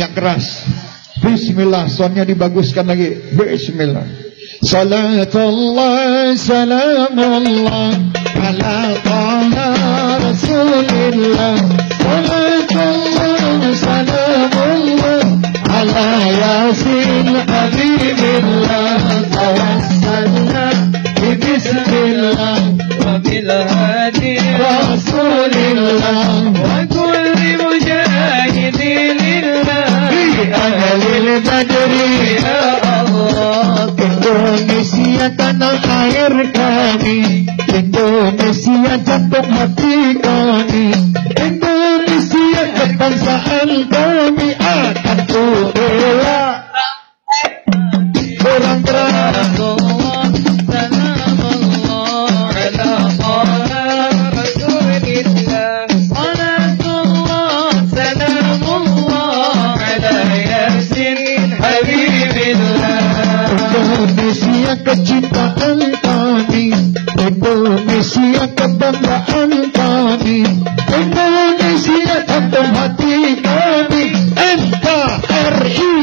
yang keras. Bismillah, soundnya dibaguskan lagi. Bismillah. Salatullah, salamullah ala taha rasulillah. Salatullah, salamullah ala yasin habibillah. Tawassalna bi bismillah wa bil hadi rasulillah wa kulli mujahidin lillah ahlil badri ya Allah. Indonesia tanah air kami, Indonesia jantung hati kami, Indonesia kebangsaan kami akan kubela. Kurang keras. Indonesia kecintaan kami, Indonesia kebanggaan kami, Indonesia jantung hati kami, NKRI.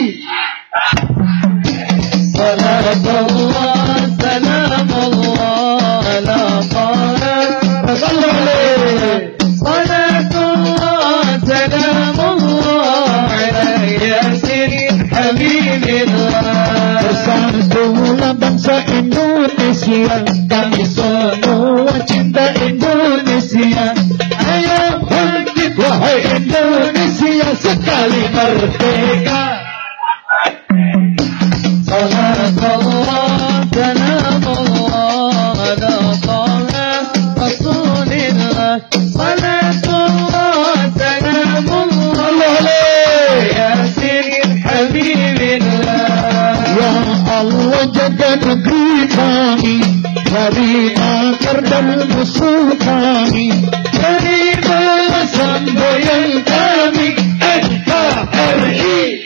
Salatullah, salamullah ala taha rasulillah. Salatullah, salamullah ala yasin habibillah. Bersatulah bangsa Indonesia, kami semua cinta Indonesia. Ayo bangkit wahai Indonesia, sekali merdeka. Salatullah, salamullah ala taha rasulillah. Salatullah, salamullah ala yasin habibillah. Ya Allah, jaga negeri kami dari makar dan musuh kami, dari balasan boyang kami, NKRI.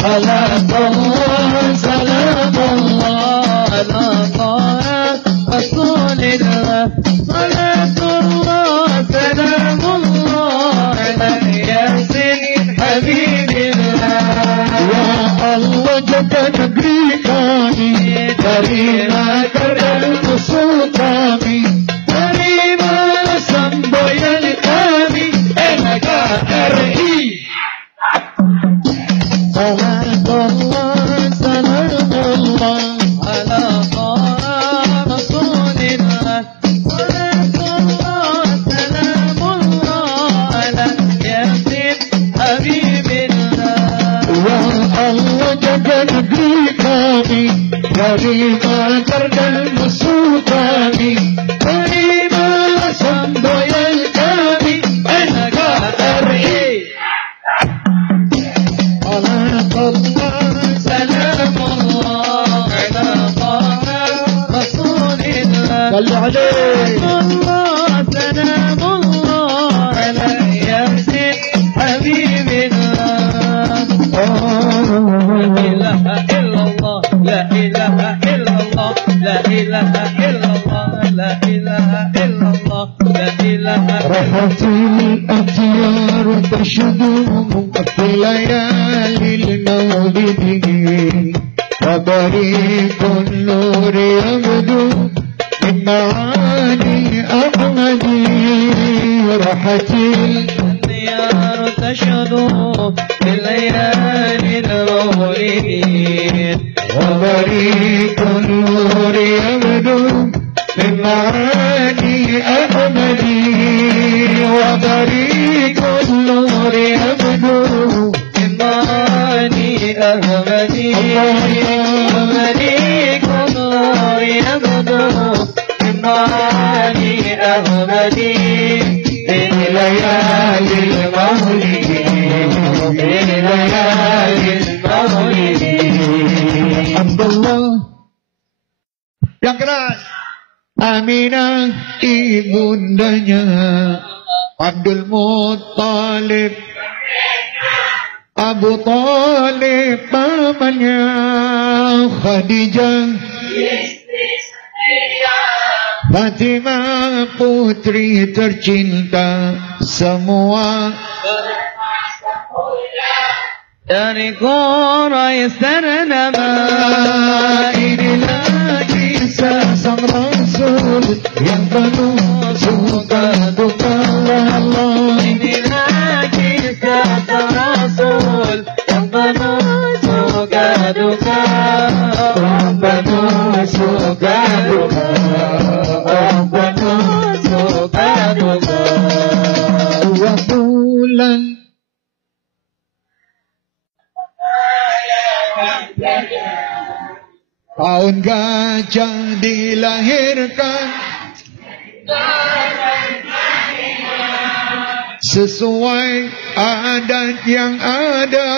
Salatullah, salamullah ala taha rasulillah. Salatullah, salamullah ala yasin habibillah. Ya Allah, jaga negeri kami dari makar dan musuh kami, dari balasan boyang kami, NKRI. Salatullah, salamullah ala taha rasulillah. Salatullah, salamullah ala yasin habibillah. Ya Allah, jaga negeri kami dari makar dan musuh kami, dari balasan boyang kami, NKRI. Salatullah, salamullah ala taha rasulillah. Salli alaihi. Salatullah, salamullah ala yasin habibillah. La ilaha illallah, la ilaha illallah, la ilaha illallah, la ilaha illallah, la ilaha. Rahatil akhyar tashudu fi layalil mawlidin, wa barikun nur yabdu min ma'ani ahmadi. Rahatil akhyar tashudu fi layalil mawlidin, wa barikun nur yabdu min ma'ani ahmadi. Wa barikun nur yabdu min ma'ani ahmadi. Barikun nur yabdu min ma'ani ahmadi. Fi layalil mawlidin, fi layalil mawlidin. Abdullah yang keras. Aminah ibundanya, Abdul Muttalib, Abu Talib pamannya, Khadijah, Fatimah putri tercinta, semua dari Quraisy ternama. Inilah kisah sang Rasul yang penuh suka duka. Inilah kisah sang Rasul yang penuh suka duka. Yang penuh suka duka. Yang penuh suka duka. 2 bulan tahun gajah dilahirkan, sesuai adat yang ada,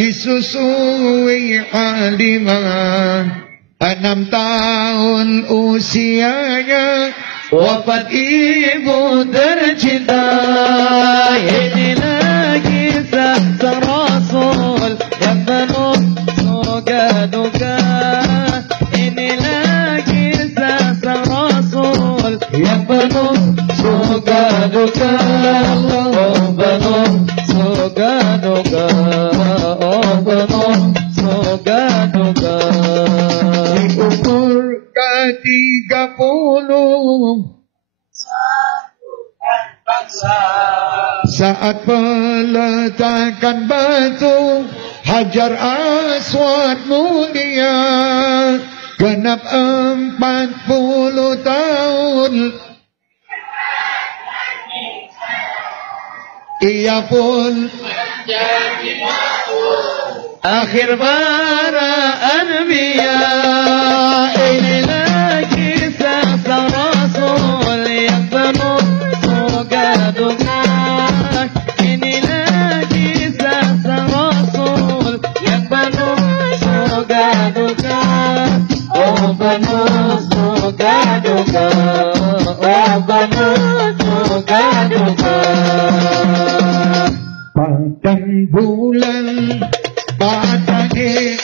disusui Halimah. 6 tahun usianya, wafat ibu tercinta. Inilah kisah sang Rasul yang penuh suka duka. Inilah kisah sang Rasul Yang penuh suka duka. oh penuh suka duka. Oh penuh suka duka. Di umur ke-30 saat peletakan batu Hajar Aswad mulia, genap 40 tahun ia pun Akhir para anbiya. Inilah kisah sang Rasul yang penuh suka duka. Inilah kisah sang Rasul yang penuh suka duka. Oh penuh suka duka. Oh penuh suka duka. padang bulan Patake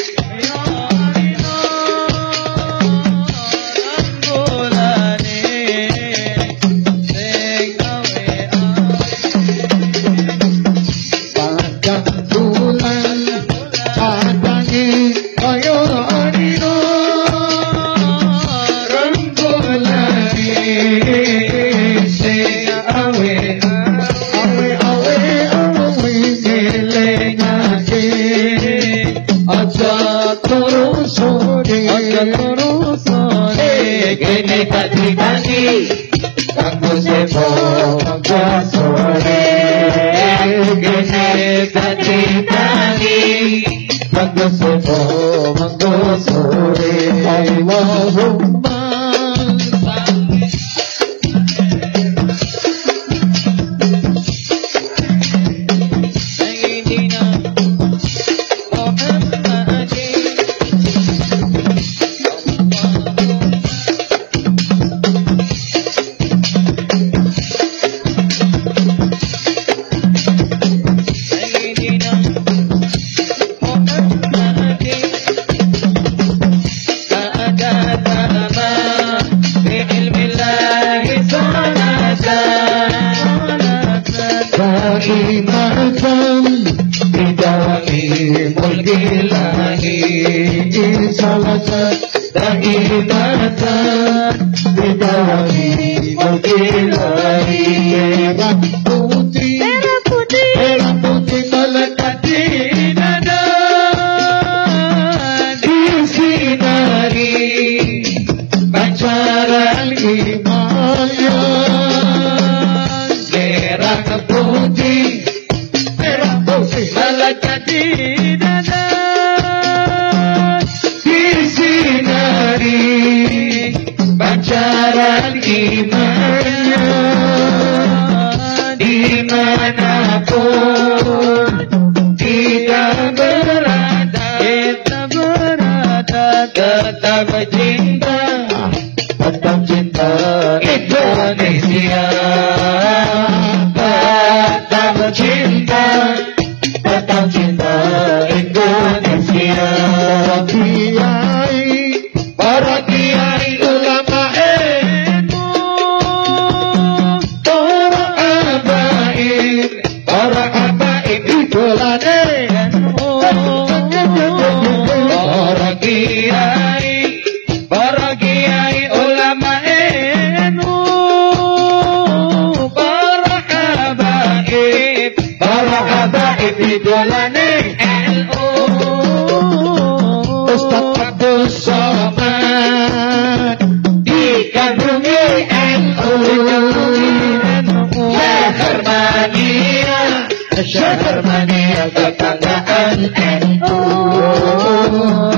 Hermania kebanggaan NU.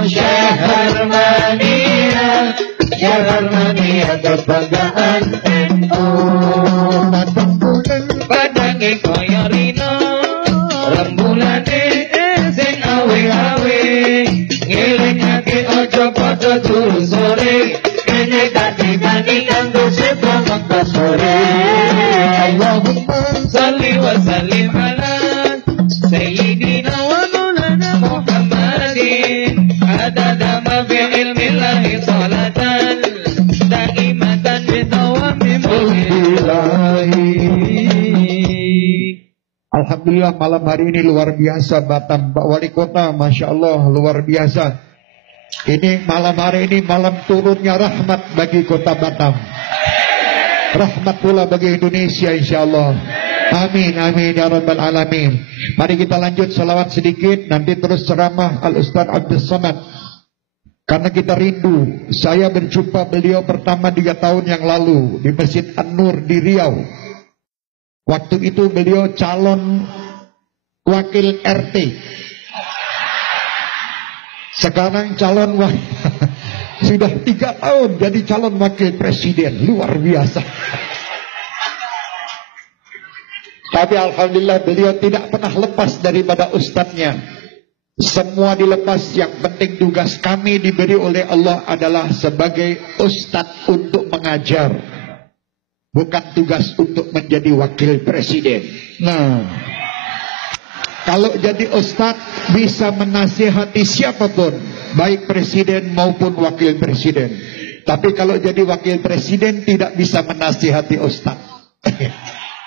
Syekh Hermania, Syekh Hermania kebanggaan NU. Badange koyo rino, rembulane sing awe-awe, ngelingake ojo padha turu sore, kene dadi bani kanggo sepo mangko sore. Allahumma salli wa sallim ala sayyidina wa maulana Muhammadin, adada ma bi ilmillahi salatan daimatan bi dawami mulkillahi. Alhamdulillah malam hari ini luar biasa Batam, Pak Wali Kota, Masya Allah luar biasa. Ini malam hari ini malam turunnya rahmat bagi kota Batam, rahmat pula bagi Indonesia insya Allah. Amin, amin ya rabbal alamin. Mari kita lanjut salawat sedikit, nanti terus ceramah Al-Ustaz Abdul Somad. Karena kita rindu, saya berjumpa beliau pertama 3 tahun yang lalu di Masjid An-Nur di Riau. Waktu itu beliau calon wakil RT. Sekarang calon sudah 3 tahun jadi calon wakil presiden. Luar biasa. Tapi alhamdulillah beliau tidak pernah lepas daripada ustadznya. Semua dilepas, yang penting tugas kami diberi oleh Allah adalah sebagai ustadz untuk mengajar, bukan tugas untuk menjadi wakil presiden. Nah, kalau jadi ustadz bisa menasihati siapapun, baik presiden maupun wakil presiden. Tapi kalau jadi wakil presiden tidak bisa menasihati ustadz.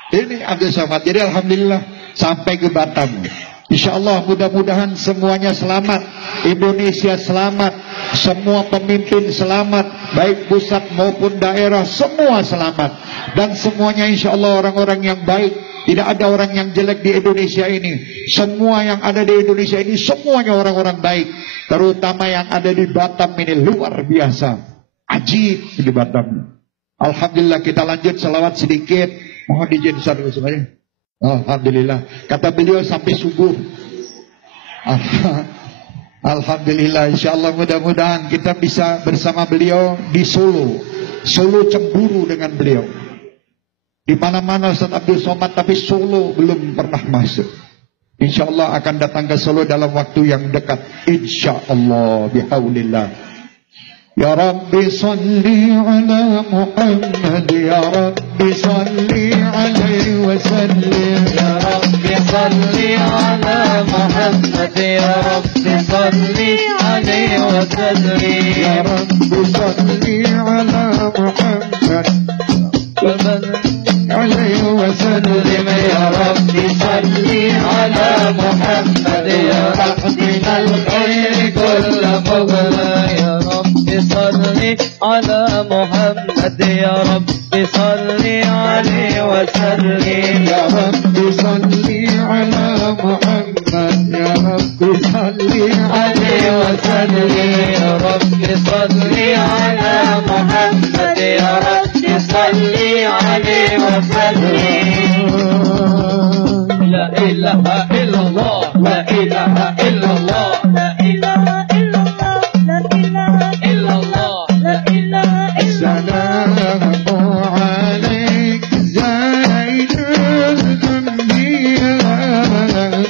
Ini Abdul Somad. Jadi alhamdulillah sampai ke Batam. InsyaAllah mudah-mudahan semuanya selamat, Indonesia selamat, semua pemimpin selamat, baik pusat maupun daerah, semua selamat. Dan semuanya insyaAllah orang-orang yang baik. Tidak ada orang yang jelek di Indonesia ini. Semua yang ada di Indonesia ini semuanya orang-orang baik. Terutama yang ada di Batam ini luar biasa. Ajib di Batam. Alhamdulillah, kita lanjut salawat sedikit. Mohon izin dulu semuanya. Alhamdulillah. Kata beliau sampai subuh. Alhamdulillah, insyaAllah mudah-mudahan kita bisa bersama beliau di Solo. Solo cemburu dengan beliau. Di mana-mana Ustaz Abdul Somad, tapi Solo belum pernah masuk. InsyaAllah akan datang ke Solo dalam waktu yang dekat. InsyaAllah bihaulillah. Ya Rabbi salli ala Muhammad, Ya Rabbi salli alaihi wa sallim. Ya Rabbi salli ala Muhammad, Ya Rabbi salli alaihi wa sallim. Ya Rabbi salli ala Muhammad alaihi wa sallim. Ya Rabbi salli ala Muhammad, Ya Rabbi al-khair kulla mughla. Ya Rabbi salli ala Muhammad, Ya Rabbi salli alaihi wa sallim. Ya Rabbi salli ala Muhammad, Ya Rabbi salli alaihi wa sallim. Ya Rabbi salli ala Muhammad, Ya Rabbi salli alaihi wa sallim. La ilaha illallah, la ilaha illallah, la ilaha illallah, la ilaha illallah, la ilaha illallah. Assalamu alaik Zainul Anbiya,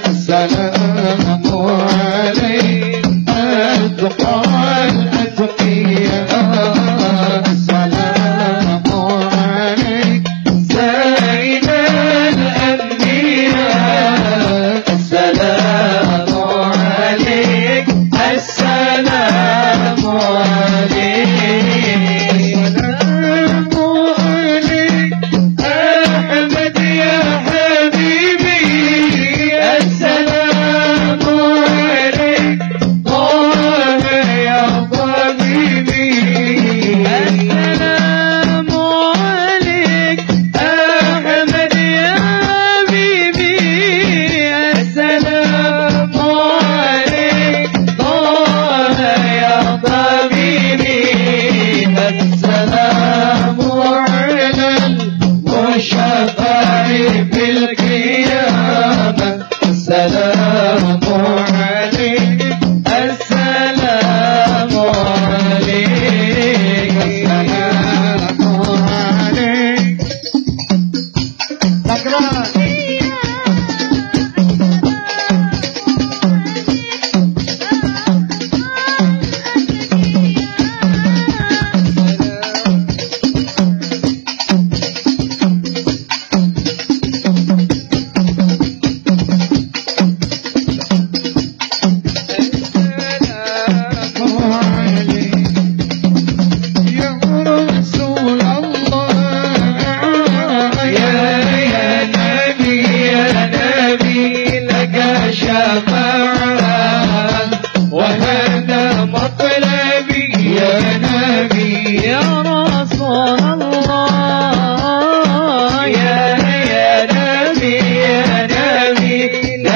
Assalamu alaik Atqal Atqiya, Assalamu alaik Zainul Anbiya, Assalamu alaikum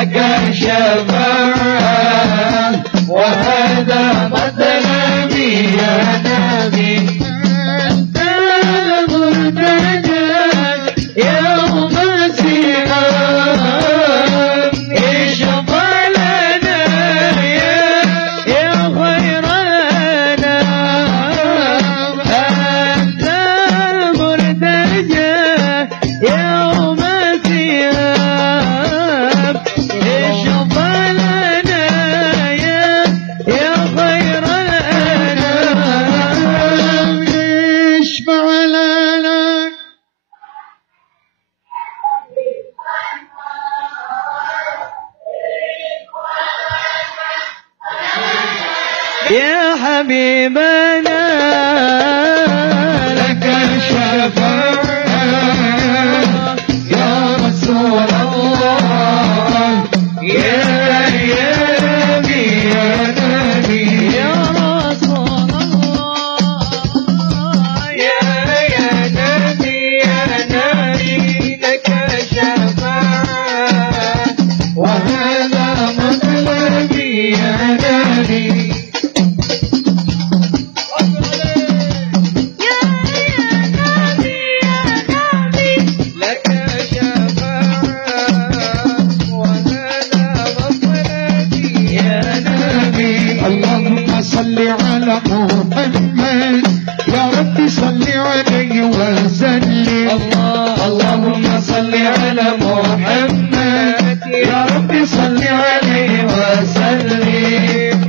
لك الشفاعة وهذا مطلبي يا نبي أنت المرتجى يوم الزحام اشفع لنا يا خير الأنام أنت المرتجى يوم الزحام اشفع لنا يا خير الأنام اشفع لنا. يا حبيبنا لك الشفاعة يا رسول الله يا نبي يا نبي يا رسول الله يا نبي يا نبي لك الشفاعة وهذا مطلبي يا نبي اللهم صل على محمد يا رب صل عليه وسلم. اللهم صل على محمد يا رب صل عليه وسلم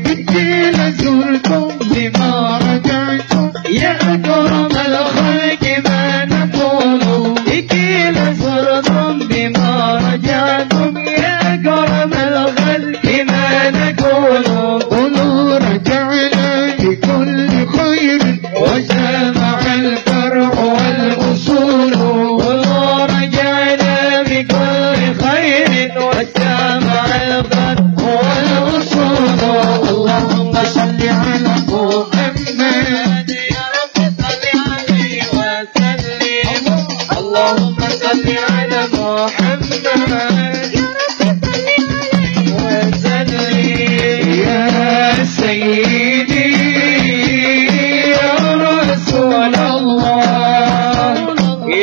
إني لزرتم بما رجعتم يا أكرم الخلق ما نقول إكي لزرتم بما رجعتم يا أكرم الخلق ما نقول قولوا رجعنا لكل خير وجمع الفرع والأصول والله رجعنا بكل خير وجمع الفرع والأصول. اللهم صل على محمد يا رب صل عليه وسلم. اللهم صل على محمد يا رب صل عليه وسلم. يا سيدي يا رسول الله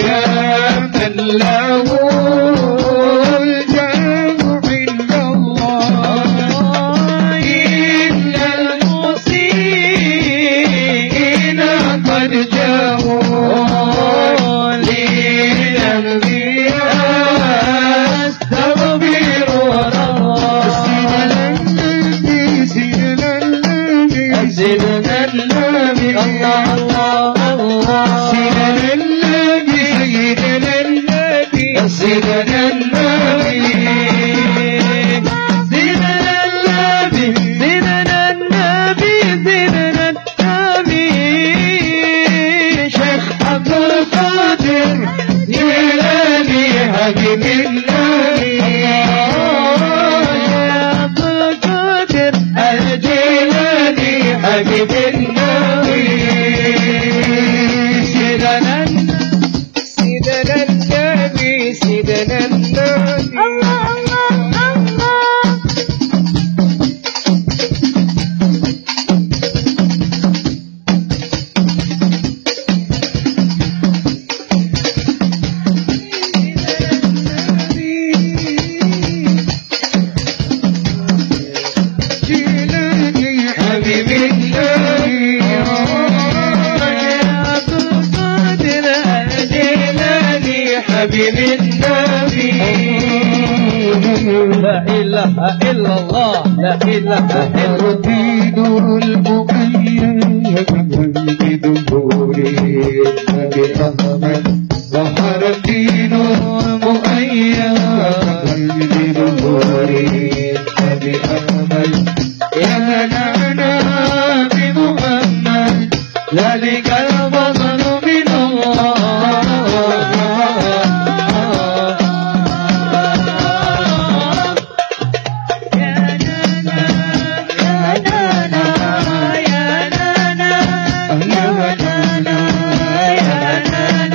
يا من له الجمع عند الله. إن المسيئين قد جاءوا للأنبياء يستغفرون الله. سيدنا النبي سيدنا النبي الله الله الله سيدنا النبي سيدنا النبي سيدنا النبي سيدنا النبي سيدنا النبي سيدنا النبي شيخ عبد القادر جيلاني حبيب النبي يا عبد القادر الجيلاني حبيب النبي سيدنا سيدنا النبي سيدنا النبي الله الله الله جيلاني حبيب النبي يا عبد القادر الجيلاني حبيب النبي لا إله إلا الله لا إله إلا الله الدين المؤيد بدخوله النبي أحمد ظهر الدين المؤيد بدخوله النبي أحمد يا لنا بمحمد ذلك الفضل من الله. يا نانا يا نانا يا نانا يا نانا يا نانا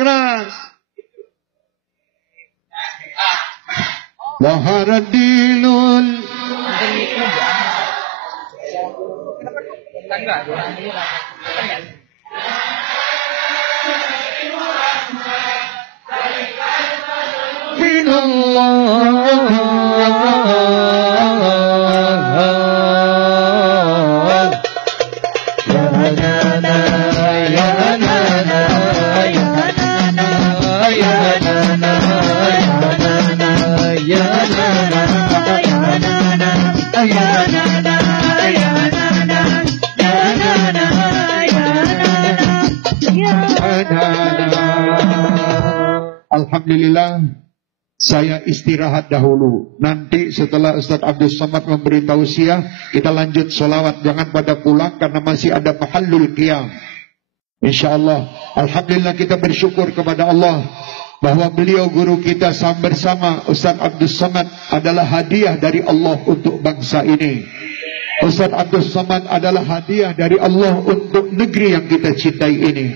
keras. Waharadilul. Alhamdulillah, saya istirahat dahulu. Nanti setelah Ustaz Abdul Somad memberi tausiah, kita lanjut sholawat. Jangan pada pulang karena masih ada mahallul qiyam. InsyaAllah. Alhamdulillah, kita bersyukur kepada Allah bahwa beliau guru kita bersama Ustaz Abdul Somad adalah hadiah dari Allah untuk bangsa ini. Ustaz Abdul Somad adalah hadiah dari Allah untuk negeri yang kita cintai ini.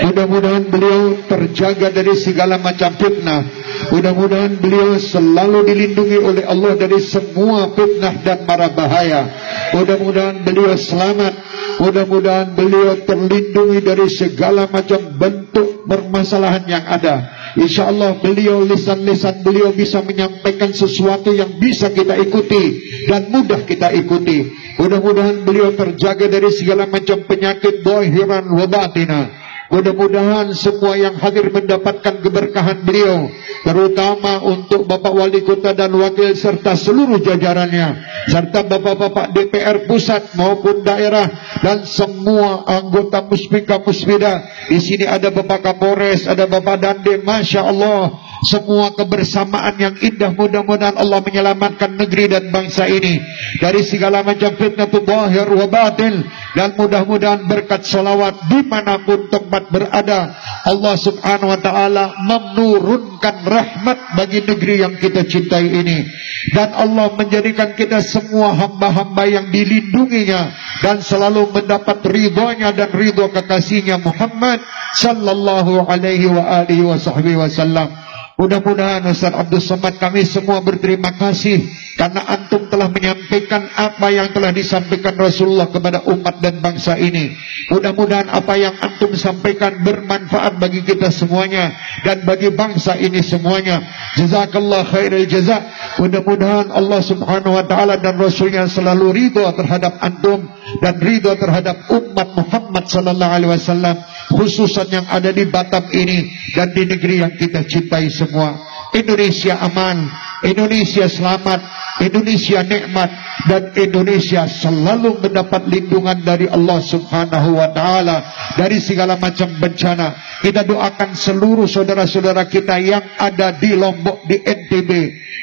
Mudah-mudahan beliau terjaga dari segala macam fitnah. Mudah-mudahan beliau selalu dilindungi oleh Allah dari semua fitnah dan mara bahaya. Mudah-mudahan beliau selamat. Mudah-mudahan beliau terlindungi dari segala macam bentuk permasalahan yang ada. InsyaAllah beliau, lisan-lisan beliau bisa menyampaikan sesuatu yang bisa kita ikuti dan mudah kita ikuti. Mudah-mudahan beliau terjaga dari segala macam penyakit zahiran wa batina. Mudah-mudahan semua yang hadir mendapatkan keberkahan beliau, terutama untuk Bapak Wali Kota dan Wakil serta seluruh jajarannya, serta Bapak-Bapak DPR pusat maupun daerah dan semua anggota Musbika Musbida. Di sini ada Bapak Kapolres, ada Bapak Dandim, Masya Allah. Semua kebersamaan yang indah. Mudah-mudahan Allah menyelamatkan negeri dan bangsa ini dari segala macam fitnah zahir wa batin. Dan mudah-mudahan berkat salawat dimanapun tempat berada, Allah subhanahu wa ta'ala menurunkan rahmat bagi negeri yang kita cintai ini. Dan Allah menjadikan kita semua hamba-hamba yang dilindunginya dan selalu mendapat ridhonya dan ridho kekasihnya Muhammad sallallahu alaihi wa alihi wa sahbihi wasallam. Mudah-mudahan Ustaz Abdul Somad, kami semua berterima kasih karena antum telah menyampaikan apa yang telah disampaikan Rasulullah kepada umat dan bangsa ini. Mudah-mudahan apa yang antum sampaikan bermanfaat bagi kita semuanya dan bagi bangsa ini semuanya. Jazakallah khairul jazak. Mudah-mudahan Allah subhanahu wa ta'ala dan Rasulnya selalu ridho terhadap antum dan ridho terhadap umat Muhammad sallallahu alaihi wasallam, khususan yang ada di Batam ini dan di negeri yang kita cintai semua. Indonesia aman, Indonesia selamat, Indonesia nikmat, dan Indonesia selalu mendapat lindungan dari Allah subhanahu wa ta'ala dari segala macam bencana. Kita doakan seluruh saudara-saudara kita yang ada di Lombok, di NTB,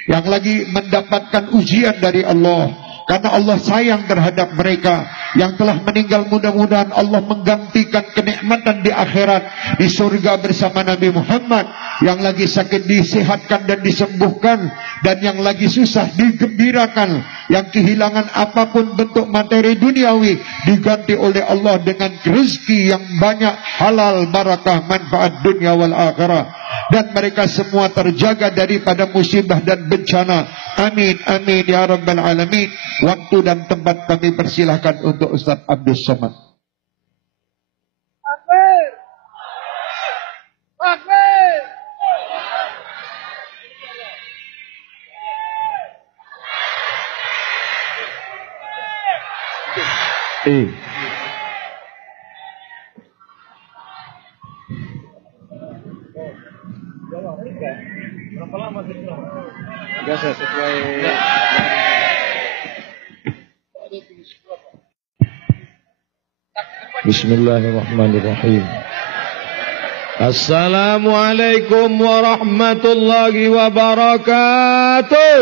yang lagi mendapatkan ujian dari Allah, karena Allah sayang terhadap mereka yang telah meninggal. Mudah-mudahan Allah menggantikan kenikmatan di akhirat, di surga bersama Nabi Muhammad. Yang lagi sakit disehatkan dan disembuhkan, dan yang lagi susah digembirakan. Yang kehilangan apapun bentuk materi duniawi diganti oleh Allah dengan rezeki yang banyak, halal, barakah, manfaat dunia wal akhirah. Dan mereka semua terjaga daripada musibah dan bencana. Amin, amin ya rabbal alamin. Waktu dan tempat kami persilahkan untuk Ustaz Abdul Somad. Takbir. Takbir. Berapa lama sih? Biasa sesuai. Bismillahirrahmanirrahim. Assalamualaikum warahmatullahi wabarakatuh.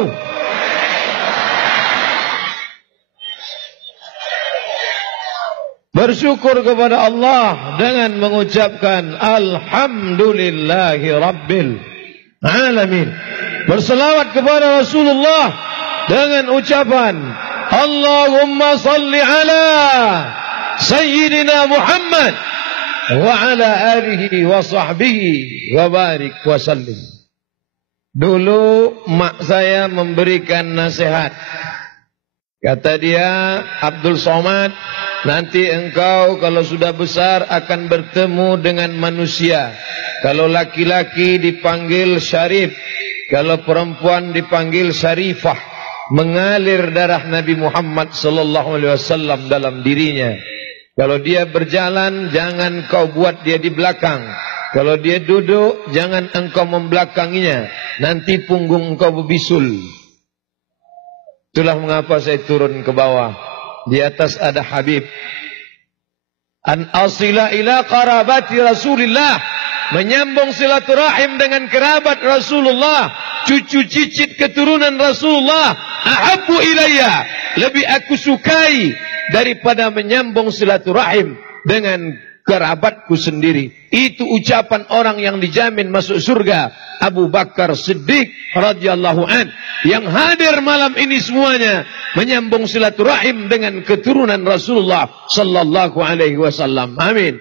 Bersyukur kepada Allah dengan mengucapkan Alhamdulillahi Rabbil Alamin. Berselawat kepada Rasulullah dengan ucapan Allahumma salli ala Sayyidina Muhammad wa ala alihi wa sahbihi wa barik wa sallim. Dulu mak saya memberikan nasihat. Kata dia, Abdul Somad, nanti engkau kalau sudah besar akan bertemu dengan manusia. Kalau laki-laki dipanggil Syarif, kalau perempuan dipanggil Syarifah. Mengalir darah Nabi Muhammad sallallahu alaihi wasallam dalam dirinya. Kalau dia berjalan, jangan kau buat dia di belakang. Kalau dia duduk, jangan engkau membelakanginya. Nanti punggung engkau berbisul. Itulah mengapa saya turun ke bawah. Di atas ada Habib. An asila ila qarabati Rasulillah. Menyambung silaturahim dengan kerabat Rasulullah. Cucu cicit keturunan Rasulullah. Ahabbu ilayya. Lebih aku sukai daripada menyambung silaturahim dengan kerabatku sendiri. Itu ucapan orang yang dijamin masuk surga. Abu Bakar Siddiq radhiyallahu an. Yang hadir malam ini semuanya menyambung silaturahim dengan keturunan Rasulullah sallallahu alaihi wasallam. Amin.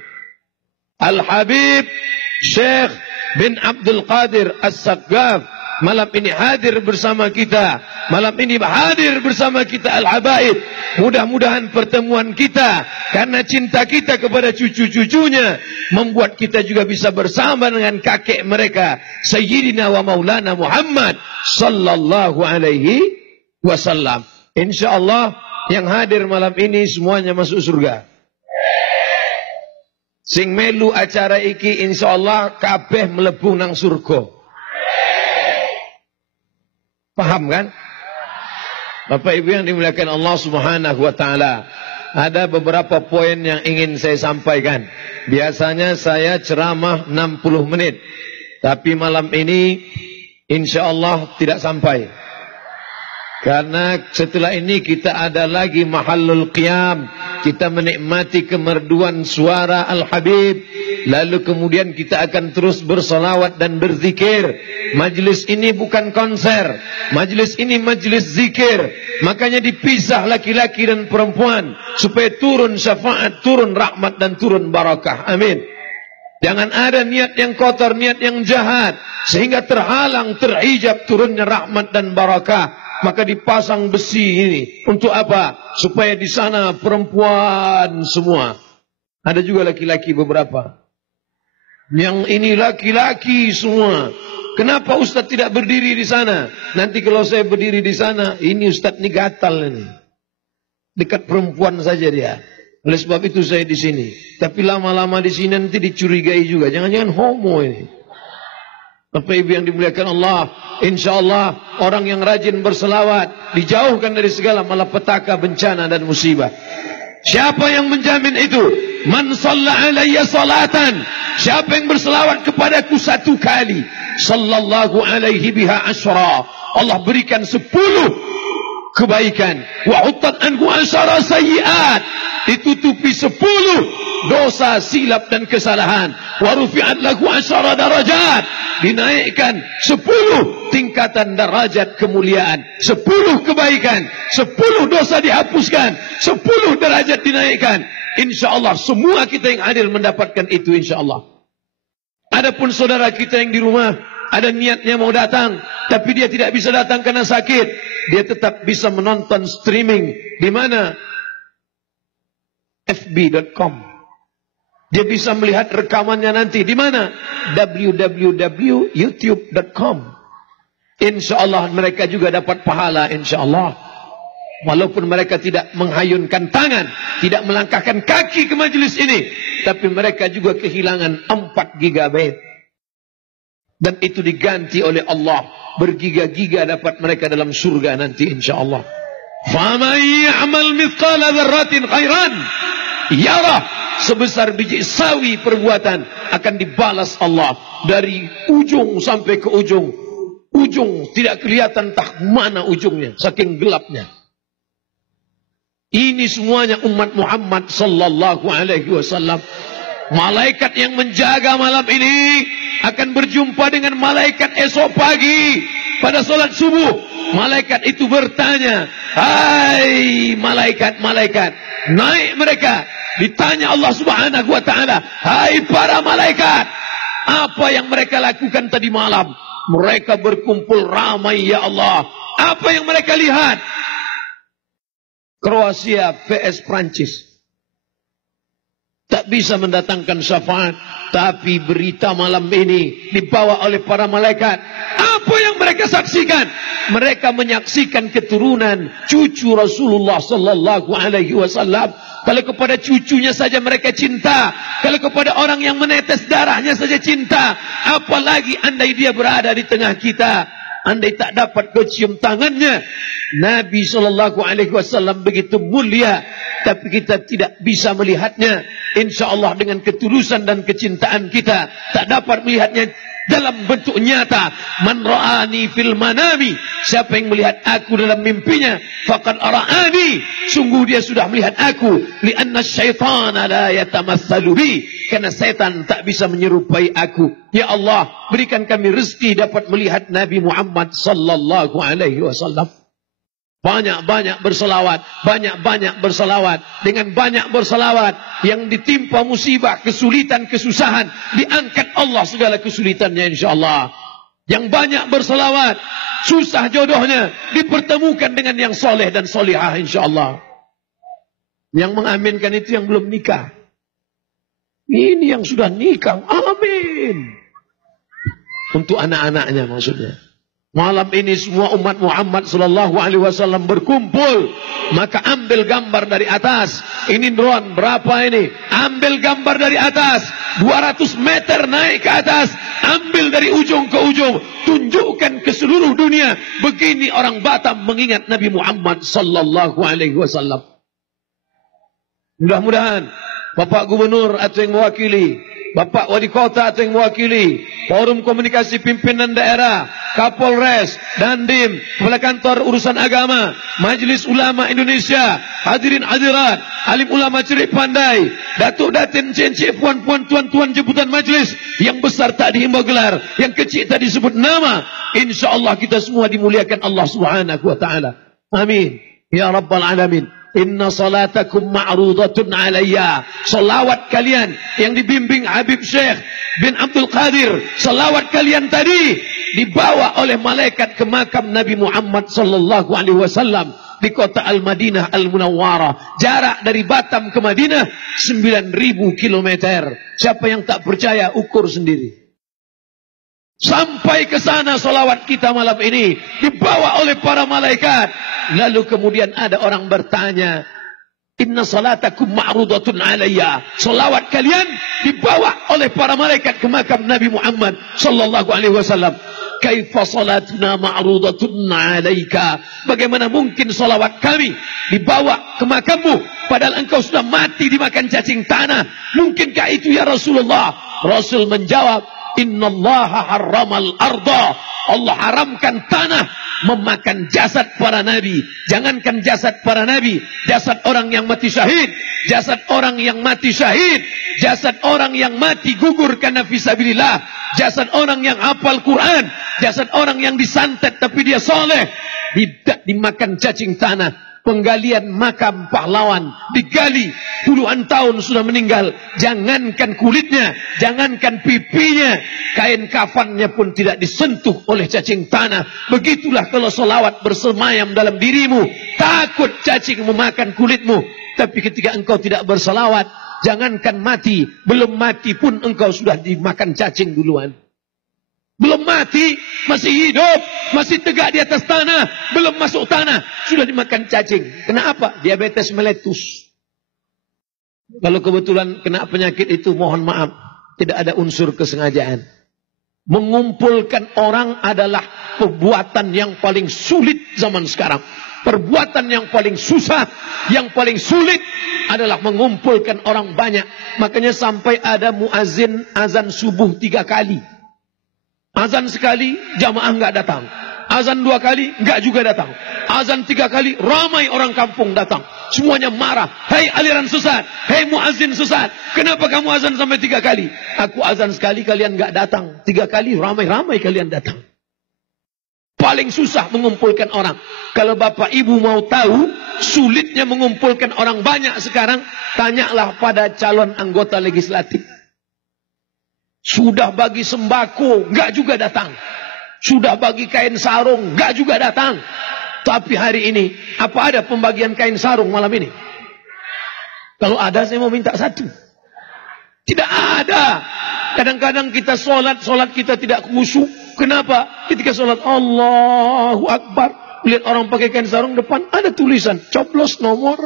Al-Habib Syekh bin Abdul Qadir As-Saqqaf malam ini hadir bersama kita. Malam ini hadir bersama kita Al-Habaib. Mudah-mudahan pertemuan kita karena cinta kita kepada cucu-cucunya membuat kita juga bisa bersama dengan kakek mereka Sayyidina wa Maulana Muhammad sallallahu alaihi wasallam. Insyaallah yang hadir malam ini semuanya masuk surga. Sing melu acara iki insyaallah kabeh mlebu nang surga. Paham kan? Bapak Ibu yang dimuliakan Allah Subhanahu wa taala. Ada beberapa poin yang ingin saya sampaikan. Biasanya saya ceramah 60 menit. Tapi malam ini insyaallah tidak sampai. Karena setelah ini kita ada lagi mahallul qiyam. Kita menikmati kemerduan suara Al-Habib. Lalu kemudian kita akan terus bersolawat dan berzikir. Majlis ini bukan konser. Majlis ini majlis zikir. Makanya dipisah laki-laki dan perempuan. Supaya turun syafaat, turun rahmat dan turun barakah. Amin. Jangan ada niat yang kotor, niat yang jahat. Sehingga terhalang, terhijab turunnya rahmat dan barakah. Maka dipasang besi ini. Untuk apa? Supaya di sana perempuan semua. Ada juga laki-laki beberapa. Yang ini laki-laki semua. Kenapa Ustaz tidak berdiri di sana? Nanti kalau saya berdiri di sana, ini Ustaz ini gatal ini. Dekat perempuan saja dia. Oleh sebab itu saya di sini. Tapi lama-lama di sini nanti dicurigai juga. Jangan-jangan homo ini. Bapak Ibu yang dimuliakan Allah, insyaallah orang yang rajin berselawat dijauhkan dari segala malapetaka, bencana dan musibah. Siapa yang menjamin itu? Man shalla alayya salatan. Siapa yang berselawat kepadaku 1 kali, sallallahu alaihi biha asyra. Allah berikan 10 kebaikan. Wa huttat anhu asyara sayyi'at. Ditutupi 10 dosa, silap dan kesalahan. Wa rufi'at lahu asyara darajat. Dinaikkan 10 tingkatan derajat kemuliaan. 10 kebaikan. 10 dosa dihapuskan. 10 derajat dinaikkan. InsyaAllah semua kita yang hadir mendapatkan itu insyaAllah. Adapun saudara kita yang di rumah ada niatnya mau datang, tapi dia tidak bisa datang karena sakit, dia tetap bisa menonton streaming. Di mana? fb.com. Dia bisa melihat rekamannya nanti. Di mana? www.youtube.com. InsyaAllah mereka juga dapat pahala insyaAllah. Walaupun mereka tidak menghayunkan tangan, tidak melangkahkan kaki ke majelis ini, tapi mereka juga kehilangan 4 GB. Dan itu diganti oleh Allah. Bergiga-giga dapat mereka dalam surga nanti insyaAllah. فَمَنْ يَعْمَلْ مِثْقَالَ ذَرَّةٍ خَيْرًا يَرَهُ. Sebesar biji sawi perbuatan akan dibalas Allah. Dari ujung sampai ke ujung. Ujung tidak kelihatan tak mana ujungnya. Saking gelapnya. Ini semuanya umat Muhammad sallallahu alaihi wasallam. Malaikat yang menjaga malam ini akan berjumpa dengan malaikat esok pagi pada solat subuh. Malaikat itu bertanya, hai malaikat-malaikat, naik mereka Ditanya Allah Subhanahu wa ta'ala, hai para malaikat, apa yang mereka lakukan tadi malam? Mereka berkumpul ramai ya Allah. Apa yang mereka lihat? Kroasia vs Prancis. Tak bisa mendatangkan syafaat, tapi berita malam ini dibawa oleh para malaikat. Apa yang mereka saksikan? Mereka menyaksikan keturunan cucu Rasulullah sallallahu alaihi wasallam. Kalau kepada cucunya saja mereka cinta, kalau kepada orang yang menetes darahnya saja cinta, apalagi andai dia berada di tengah kita, andai tak dapat kau cium tangannya. Nabi sallallahu alaihi wasallam begitu mulia, tapi kita tidak bisa melihatnya. InsyaAllah dengan ketulusan dan kecintaan kita, tak dapat melihatnya dalam bentuk nyata. Man ra'ani fil manami, siapa yang melihat aku dalam mimpinya, faqad ra'ani, sungguh dia sudah melihat aku. Lianna syaitana la yatamatsalu bi, karena setan tak bisa menyerupai aku. Ya Allah, berikan kami rezeki dapat melihat Nabi Muhammad sallallahu alaihi wasallam. Banyak-banyak berselawat, banyak-banyak berselawat. Dengan banyak berselawat, yang ditimpa musibah, kesulitan, kesusahan, diangkat Allah segala kesulitannya insyaAllah. Yang banyak berselawat, susah jodohnya, dipertemukan dengan yang soleh dan solihah insyaAllah. Yang mengaminkan itu yang belum nikah. Ini yang sudah nikah, amin. Untuk anak-anaknya maksudnya. Malam ini semua umat Muhammad sallallahu alaihi wasallam berkumpul, maka ambil gambar dari atas. Ini drone berapa ini? Ambil gambar dari atas, 200 meter naik ke atas, ambil dari ujung ke ujung, tunjukkan ke seluruh dunia. Begini orang Batam mengingat Nabi Muhammad sallallahu alaihi wasallam. Mudah-mudahan Bapak Gubernur atau yang mewakili, Bapak Wali Kota atau yang mewakili, Forum Komunikasi Pimpinan Daerah, Kapolres, Dandim, Kepala Kantor Urusan Agama, Majelis Ulama Indonesia, hadirin hadirat, alim ulama cerik pandai, datuk datin, encik, puan-puan, tuan-tuan jemputan majelis, yang besar tak dihimbau gelar, yang kecil tak disebut nama. InsyaAllah kita semua dimuliakan Allah Subhanahu wa ta'ala. Amin. Ya Rabbal Alamin. Inna salatakum ma'rudatun alayya. Salawat kalian yang dibimbing Habib Syekh bin Abdul Qadir, salawat kalian tadi dibawa oleh malaikat ke makam Nabi Muhammad sallallahu alaihi wasallam di kota Al-Madinah Al-Munawwarah. Jarak dari Batam ke Madinah 9.000 kilometer. Siapa yang tak percaya ukur sendiri. Sampai ke sana salawat kita malam ini dibawa oleh para malaikat. Lalu kemudian ada orang bertanya, inna salatakum ma'rudatun alayya. Salawat kalian dibawa oleh para malaikat ke makam Nabi Muhammad sallallahu alaihi wasallam. Kaifa salatuna ma'rudatun alayka. Bagaimana mungkin salawat kami dibawa ke makammu padahal engkau sudah mati dimakan cacing tanah? Mungkinkah itu ya Rasulullah? Rasul menjawab, innallaha harramal arda. Allah haramkan tanah memakan jasad para nabi. Jangankan jasad para nabi, jasad orang yang mati syahid, jasad orang yang mati syahid, jasad orang yang mati gugur karena fisabilillah, jasad orang yang hafal Quran, jasad orang yang disantet tapi dia soleh, tidak dimakan cacing tanah. Penggalian makam pahlawan digali puluhan tahun sudah meninggal. Jangankan kulitnya, jangankan pipinya, kain kafannya pun tidak disentuh oleh cacing tanah. Begitulah kalau salawat bersemayam dalam dirimu, takut cacing memakan kulitmu. Tapi ketika engkau tidak bersalawat, jangankan mati, belum mati pun engkau sudah dimakan cacing duluan. Belum mati, masih hidup, masih tegak di atas tanah, belum masuk tanah, sudah dimakan cacing. Kenapa? Diabetes meletus. Kalau kebetulan kena penyakit itu, mohon maaf, tidak ada unsur kesengajaan. Mengumpulkan orang adalah perbuatan yang paling sulit zaman sekarang. Perbuatan yang paling susah, yang paling sulit adalah mengumpulkan orang banyak. Makanya sampai ada muazin azan subuh 3 kali. Azan sekali, jamaah enggak datang. Azan 2 kali, enggak juga datang. Azan 3 kali, ramai orang kampung datang. Semuanya marah. Hei aliran sesat, hei muazin sesat, kenapa kamu azan sampai 3 kali? Aku azan sekali, kalian enggak datang. 3 kali, ramai-ramai kalian datang. Paling susah mengumpulkan orang. Kalau bapak ibu mau tahu sulitnya mengumpulkan orang banyak sekarang, tanyalah pada calon anggota legislatif. Sudah bagi sembako, enggak juga datang. Sudah bagi kain sarung, enggak juga datang. Tapi hari ini, apa ada pembagian kain sarung malam ini? Kalau ada, saya mau minta satu. Tidak ada. Kadang-kadang kita sholat kita tidak khusyuk. Kenapa? Ketika sholat, Allahu Akbar. Lihat orang pakai kain sarung, depan ada tulisan, coblos nomor.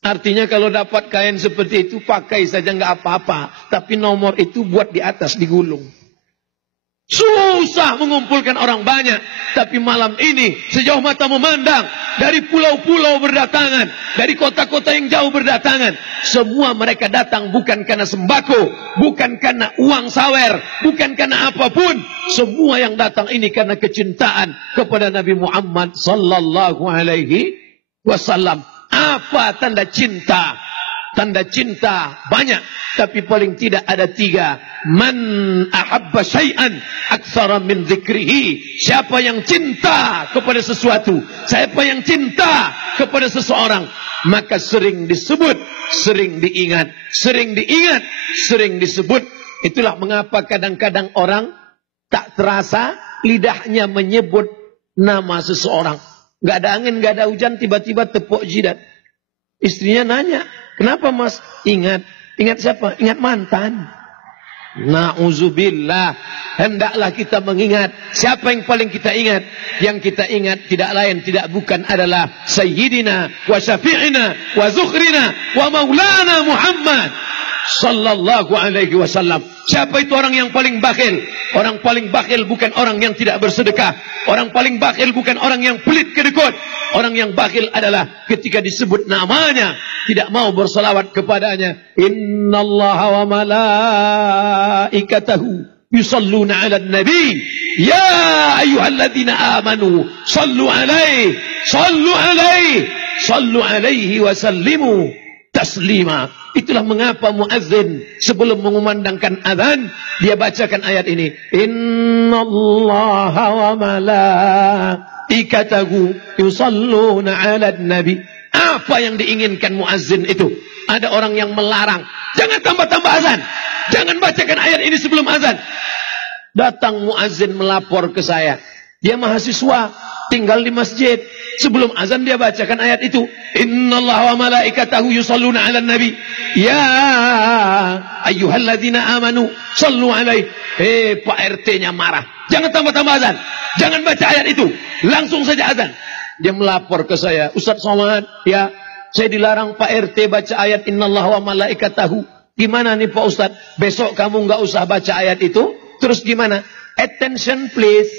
Artinya kalau dapat kain seperti itu, pakai saja nggak apa-apa. Tapi nomor itu buat di atas, digulung. Susah mengumpulkan orang banyak. Tapi malam ini, sejauh mata memandang, dari pulau-pulau berdatangan, dari kota-kota yang jauh berdatangan. Semua mereka datang bukan karena sembako, bukan karena uang sawer, bukan karena apapun. Semua yang datang ini karena kecintaan kepada Nabi Muhammad sallallahu alaihi wasallam. Apa tanda cinta? Tanda cinta banyak, tapi paling tidak ada 3. Man ahabba syai'an aktsara min dzikrihi. Siapa yang cinta kepada sesuatu, siapa yang cinta kepada seseorang, maka sering disebut, sering diingat, sering diingat, sering disebut. Itulah mengapa kadang-kadang orang tak terasa lidahnya menyebut nama seseorang. Gak ada angin, gak ada hujan, tiba-tiba tepuk jidat. Istrinya nanya, kenapa mas? Ingat. Ingat siapa? Ingat mantan. Na'udzubillah. Hendaklah kita mengingat. Siapa yang paling kita ingat? Yang kita ingat tidak lain, tidak bukan adalah Sayyidina wa Syafi'ina wa Zukhrina wa Maulana Muhammad sallallahu alaihi wasallam. Siapa itu orang yang paling bakhil? Orang paling bakhil bukan orang yang tidak bersedekah. Orang paling bakhil bukan orang yang pelit kedekut. Orang yang bakhil adalah ketika disebut namanya tidak mau bersalawat kepadanya. Innallaha wa malaikatahu yusalluna 'alan nabi ya ayyuhalladzina amanu sallu 'alaihi sallu 'alaihi wa sallimu taslima. Itulah mengapa muazzin sebelum mengumandangkan azan dia bacakan ayat ini. Innallaha wa malaikatahu yusalluna 'alan nabi. Apa yang diinginkan muazzin itu? Ada orang yang melarang, jangan tambah-tambah azan, jangan bacakan ayat ini sebelum azan. Datang muazzin melapor ke saya, dia mahasiswa tinggal di masjid. Sebelum azan dia bacakan ayat itu. Innallaha wa malaikatahu yusalluna 'alan nabi ya ayyuhalladzina amanu sallu 'alaihi. Pak RT-nya marah. Jangan tambah-tambah azan. Jangan baca ayat itu. Langsung saja azan. Dia melapor ke saya, Ustaz Somad, ya, saya dilarang Pak RT baca ayat innallaha wa malaikatahu. Gimana nih Pak Ustaz? Besok kamu enggak usah baca ayat itu. Terus gimana? Attention please.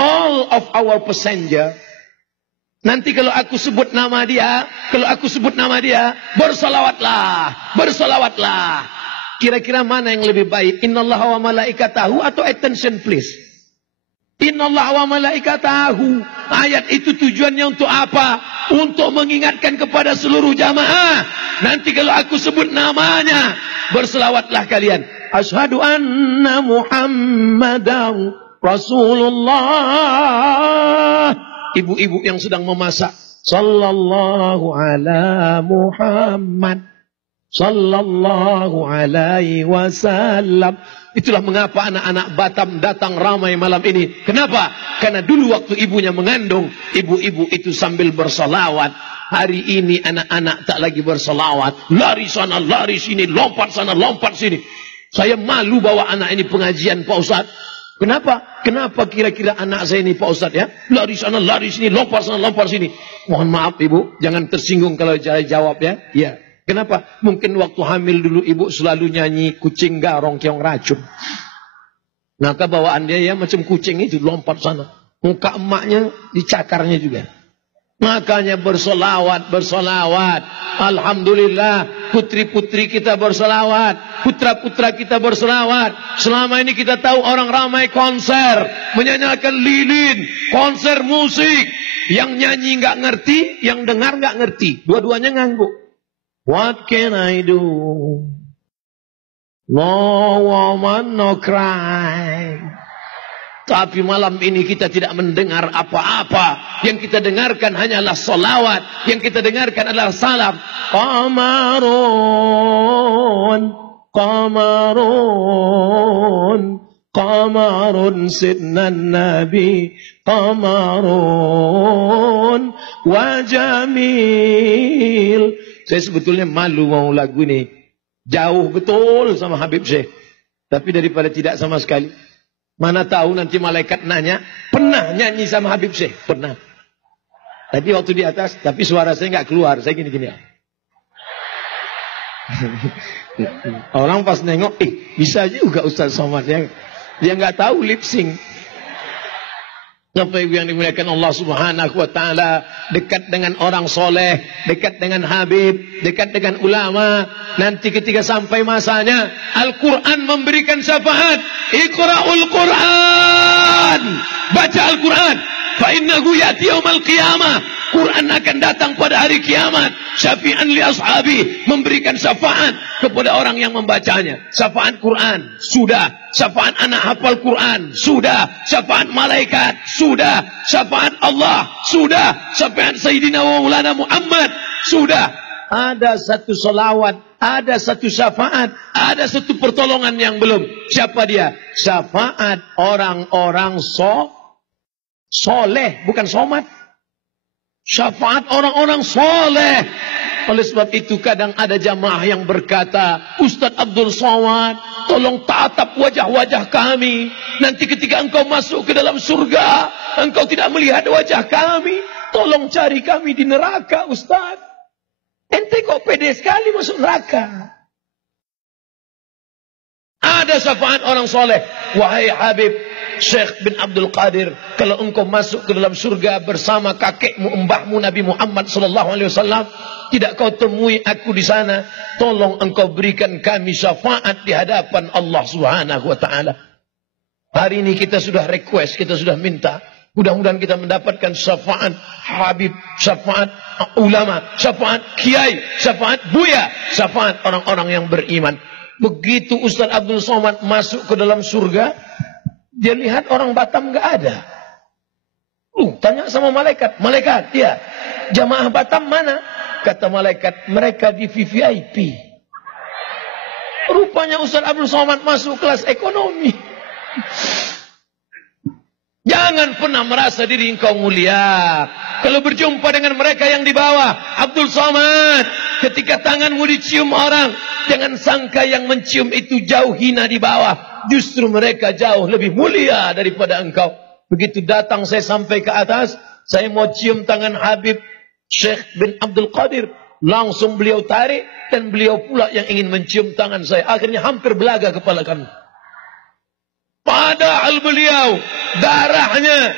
All of our passenger. Nanti kalau aku sebut nama dia, bersolawatlah. Kira-kira mana yang lebih baik? Innallaha wa malaikatahu atau attention please? Innallaha wa malaikatahu. Ayat itu tujuannya untuk apa? Untuk mengingatkan kepada seluruh jamaah. Nanti kalau aku sebut namanya, berselawatlah kalian. Asyhadu anna Muhammadan Rasulullah. Ibu-ibu yang sedang memasak, sallallahu ala Muhammad sallallahu alaihi wasallam. Itulah mengapa anak-anak Batam datang ramai malam ini. Kenapa? Karena dulu waktu ibunya mengandung, ibu-ibu itu sambil bersolawat. Hari ini anak-anak tak lagi bersolawat. Lari sana, lari sini, lompat sana, lompat sini. Saya malu bawa anak ini pengajian Pak Ustadz. Kenapa? Kenapa kira-kira anak saya ini Pak Ustadz ya? Lari sana, lari sini, lompat sana, lompat sini. Mohon maaf Ibu, jangan tersinggung kalau saya jawab ya. Iya. Kenapa? Mungkin waktu hamil dulu Ibu selalu nyanyi kucing garong keong racun. Maka bawaan dia ya macam kucing itu, lompat sana. Muka emaknya dicakarnya juga. Makanya bersolawat. Alhamdulillah, putri-putri kita bersolawat, putra-putra kita bersolawat. Selama ini kita tahu orang ramai konser, menyanyikan lilin, konser musik. Yang nyanyi nggak ngerti, yang dengar nggak ngerti. Dua-duanya ngangguk. What can I do? No woman, no cry. Tapi malam ini kita tidak mendengar apa-apa. Yang kita dengarkan hanyalah salawat. Yang kita dengarkan adalah salam. Qamarun, qamarun, qamarun sidnan nabi, qamarun wa jamil. Saya sebetulnya malu mau lagu ini. Jauh betul sama Habib Syekh. Tapi daripada tidak sama sekali. Mana tahu nanti malaikat nanya, pernah nyanyi sama Habib Syekh? Pernah. Tadi waktu di atas, tapi suara saya nggak keluar. Saya gini-gini. Orang pas nengok, bisa juga Ustaz Somad yang dia nggak tahu lip sync. Bapak Ibu yang dimuliakan Allah Subhanahu wa taala, dekat dengan orang soleh, dekat dengan Habib, dekat dengan ulama. Nanti ketika sampai masanya, Al-Quran memberikan syafaat. Iqra'ul Quran, baca Al-Quran. Fa innahu ya'ti yaumal qiyamah. Quran akan datang pada hari kiamat. Syafi'an li ashabi, memberikan syafaat kepada orang yang membacanya. Syafaat Quran, sudah. Syafaat anak hafal Quran, sudah. Syafaat malaikat, sudah. Syafaat Allah, sudah. Syafaat Sayyidina wa Maulana Muhammad, sudah. Ada satu salawat, ada satu syafaat, ada satu pertolongan yang belum. Siapa dia? Syafaat orang-orang soleh, bukan somat. Syafaat orang-orang soleh. Oleh sebab itu kadang ada jamaah yang berkata, Ustaz Abdul Somad, tolong tatap wajah-wajah kami. Nanti ketika engkau masuk ke dalam surga, engkau tidak melihat wajah kami. Tolong cari kami di neraka, Ustaz. Ente kok pede sekali masuk neraka. Ada syafaat orang soleh. Wahai Habib Syekh bin Abdul Qadir, kalau engkau masuk ke dalam surga bersama kakekmu, mbahmu Nabi Muhammad SAW, tidak kau temui aku di sana. Tolong engkau berikan kami syafaat di hadapan Allah Subhanahu wa taala. Hari ini kita sudah request, kita sudah minta. Mudah-mudahan kita mendapatkan syafaat Habib, syafaat ulama, syafaat kiai, syafaat buya, syafaat orang-orang yang beriman. Begitu Ustaz Abdul Somad masuk ke dalam surga, dia lihat orang Batam nggak ada. Tanya sama malaikat. Malaikat, ya, jamaah Batam mana? Kata malaikat, mereka di VVIP. Rupanya Ustaz Abdul Somad masuk kelas ekonomi. Jangan pernah merasa diri engkau mulia. Kalau berjumpa dengan mereka yang di bawah, Abdul Somad, ketika tanganmu dicium orang, jangan sangka yang mencium itu jauh hina di bawah. Justru mereka jauh lebih mulia daripada engkau. Begitu datang saya sampai ke atas, saya mau cium tangan Habib Syekh bin Abdul Qadir. Langsung beliau tarik, dan beliau pula yang ingin mencium tangan saya. Akhirnya hampir belaga kepala kami. Padahal beliau darahnya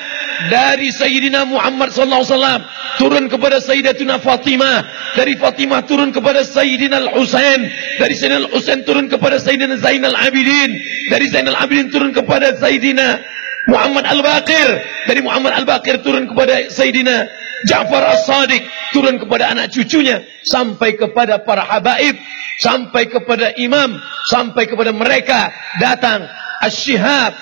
dari Sayyidina Muhammad SAW turun kepada Sayyidatuna Fatimah, dari Fatimah turun kepada Sayyidina Al-Husain, dari Sayyidina Al-Husain turun kepada Sayyidina Zainal Abidin, dari Zainal Abidin turun kepada Sayyidina Muhammad Al-Baqir, dari Muhammad Al-Baqir turun kepada Sayyidina Ja'far As-Sadiq, turun kepada anak cucunya, sampai kepada para habaib, sampai kepada imam, sampai kepada mereka datang Asy-Syihab,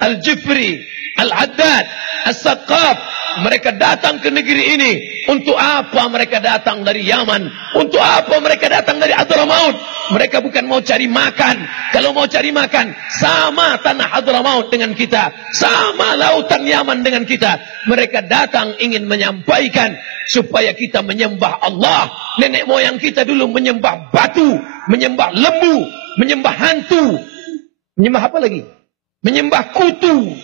Al-Jifri, Al-Haddad, As-Saqqaf. Mereka datang ke negeri ini. Untuk apa mereka datang dari Yaman? Untuk apa mereka datang dari Hadramaut? Mereka bukan mau cari makan. Kalau mau cari makan, sama tanah Hadramaut dengan kita, sama lautan Yaman dengan kita. Mereka datang ingin menyampaikan supaya kita menyembah Allah. Nenek moyang kita dulu menyembah batu, menyembah lembu, menyembah hantu. Menyembah apa lagi? Menyembah kutu.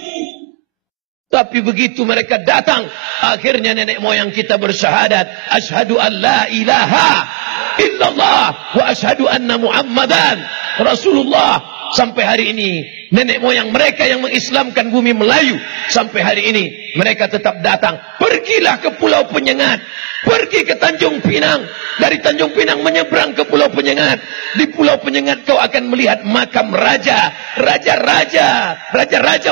Tapi begitu mereka datang, akhirnya nenek moyang kita bersyahadat, asyhadu an la ilaha illallah wa asyhadu anna Muhammadan Rasulullah. Sampai hari ini nenek moyang mereka yang mengislamkan bumi Melayu, sampai hari ini mereka tetap datang. Pergilah ke Pulau Penyengat, pergi ke Tanjung Pinang, dari Tanjung Pinang menyeberang ke Pulau Penyengat. Di Pulau Penyengat kau akan melihat makam raja-raja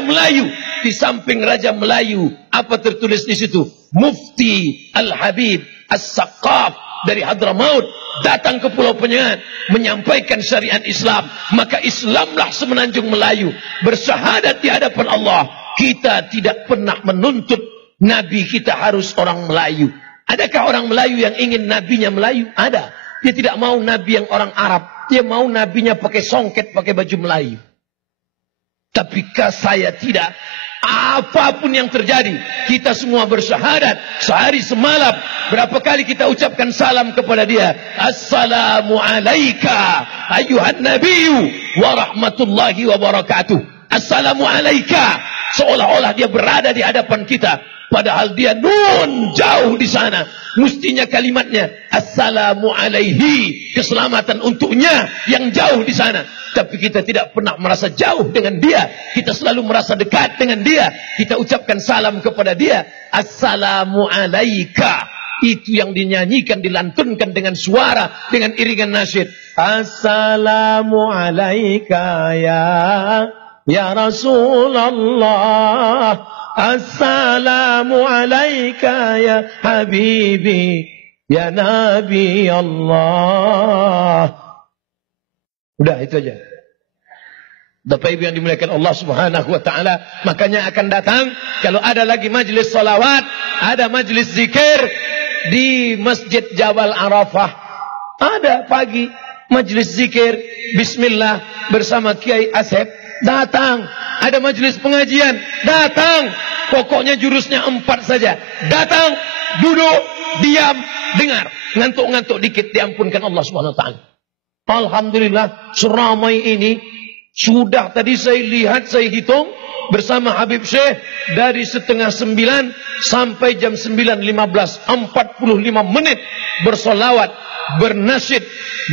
Melayu. Di samping raja Melayu, apa tertulis di situ? Mufti Al-Habib As-Saqqaf dari Hadramaut datang ke Pulau Penyengat menyampaikan syariat Islam. Maka Islamlah semenanjung Melayu bersyahadat di hadapan Allah, kita tidak pernah menuntut Nabi kita harus orang Melayu. Adakah orang Melayu yang ingin nabinya Melayu? Ada. Dia tidak mau nabi yang orang Arab. Dia mau nabinya pakai songket, pakai baju Melayu. Tapi saya tidak. Apapun yang terjadi, kita semua bersyahadat sehari semalam. Berapa kali kita ucapkan salam kepada dia. Assalamu alaika ayuhan nabiyyu wa rahmatullahi wa barakatuh. Assalamu alaika. Seolah-olah dia berada di hadapan kita. Padahal dia jauh di sana. Mestinya kalimatnya assalamu alaihi, keselamatan untuknya yang jauh di sana. Tapi kita tidak pernah merasa jauh dengan dia. Kita selalu merasa dekat dengan dia. Kita ucapkan salam kepada dia. Assalamu alaika. Itu yang dinyanyikan, dilantunkan dengan suara, dengan iringan nasyid. Assalamu alaika ya Rasulullah. Assalamu alaika ya Habibi, ya Nabi Allah. Udah itu aja. Bapak Ibu yang dimuliakan Allah Subhanahu wa taala, makanya akan datang kalau ada lagi majlis salawat, ada majlis zikir di Masjid Jabal Arafah. Ada pagi majlis zikir bismillah bersama Kiai Asep, datang. Ada majlis pengajian, datang. Pokoknya jurusnya 4 saja. Datang, duduk, diam, dengar. Ngantuk-ngantuk dikit diampunkan Allah Subhanahu wa taala. Alhamdulillah, seramai ini sudah tadi saya lihat, saya hitung bersama Habib Syekh dari 8:30 sampai jam 9:15, 45 menit bersolawat, bernasyid,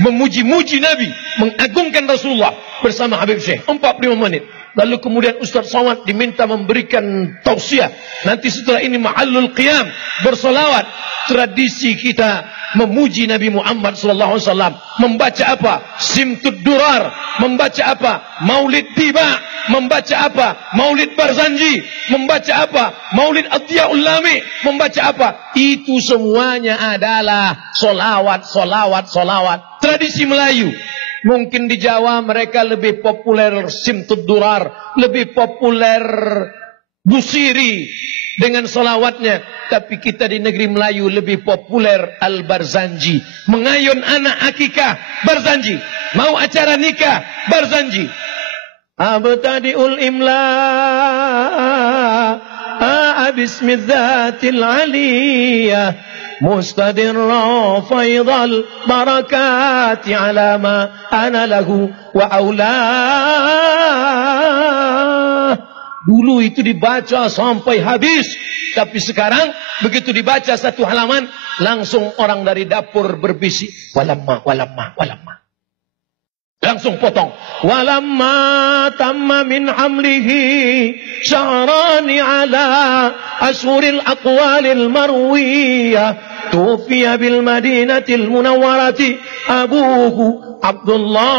memuji-muji Nabi, mengagungkan Rasulullah bersama Habib Syekh 45 menit. Lalu kemudian Ustaz Somad diminta memberikan tausiah. Nanti setelah ini ma'allul qiyam, bersolawat. Tradisi kita memuji Nabi Muhammad SAW. Membaca apa? Simtud Durar. Membaca apa? Maulid Tiba. Membaca apa? Maulid Barzanji. Membaca apa? Maulid Adiyahul Lami. Membaca apa? Itu semuanya adalah solawat, solawat, solawat. Tradisi Melayu. Mungkin di Jawa mereka lebih populer Simtud Durar, lebih populer Busiri dengan solawatnya. Tapi kita di negeri Melayu lebih populer Al-Barzanji. Mengayun anak akikah, Barzanji. Mau acara nikah, Barzanji. Abtadi'ul imla bismidzatil aliyah. مستدرا فيض البركات على ما أنا له وأولاه. Dulu itu dibaca sampai habis. Tapi sekarang begitu dibaca satu halaman, langsung orang dari dapur berbisik. Walamma, walamma, walamma. Langsung potong. Walamma tamma min hamlihi syahrani ala ashuril aqwalil marwiyah. Tufiya bil madinatil munawwarati abuhu Abdullah.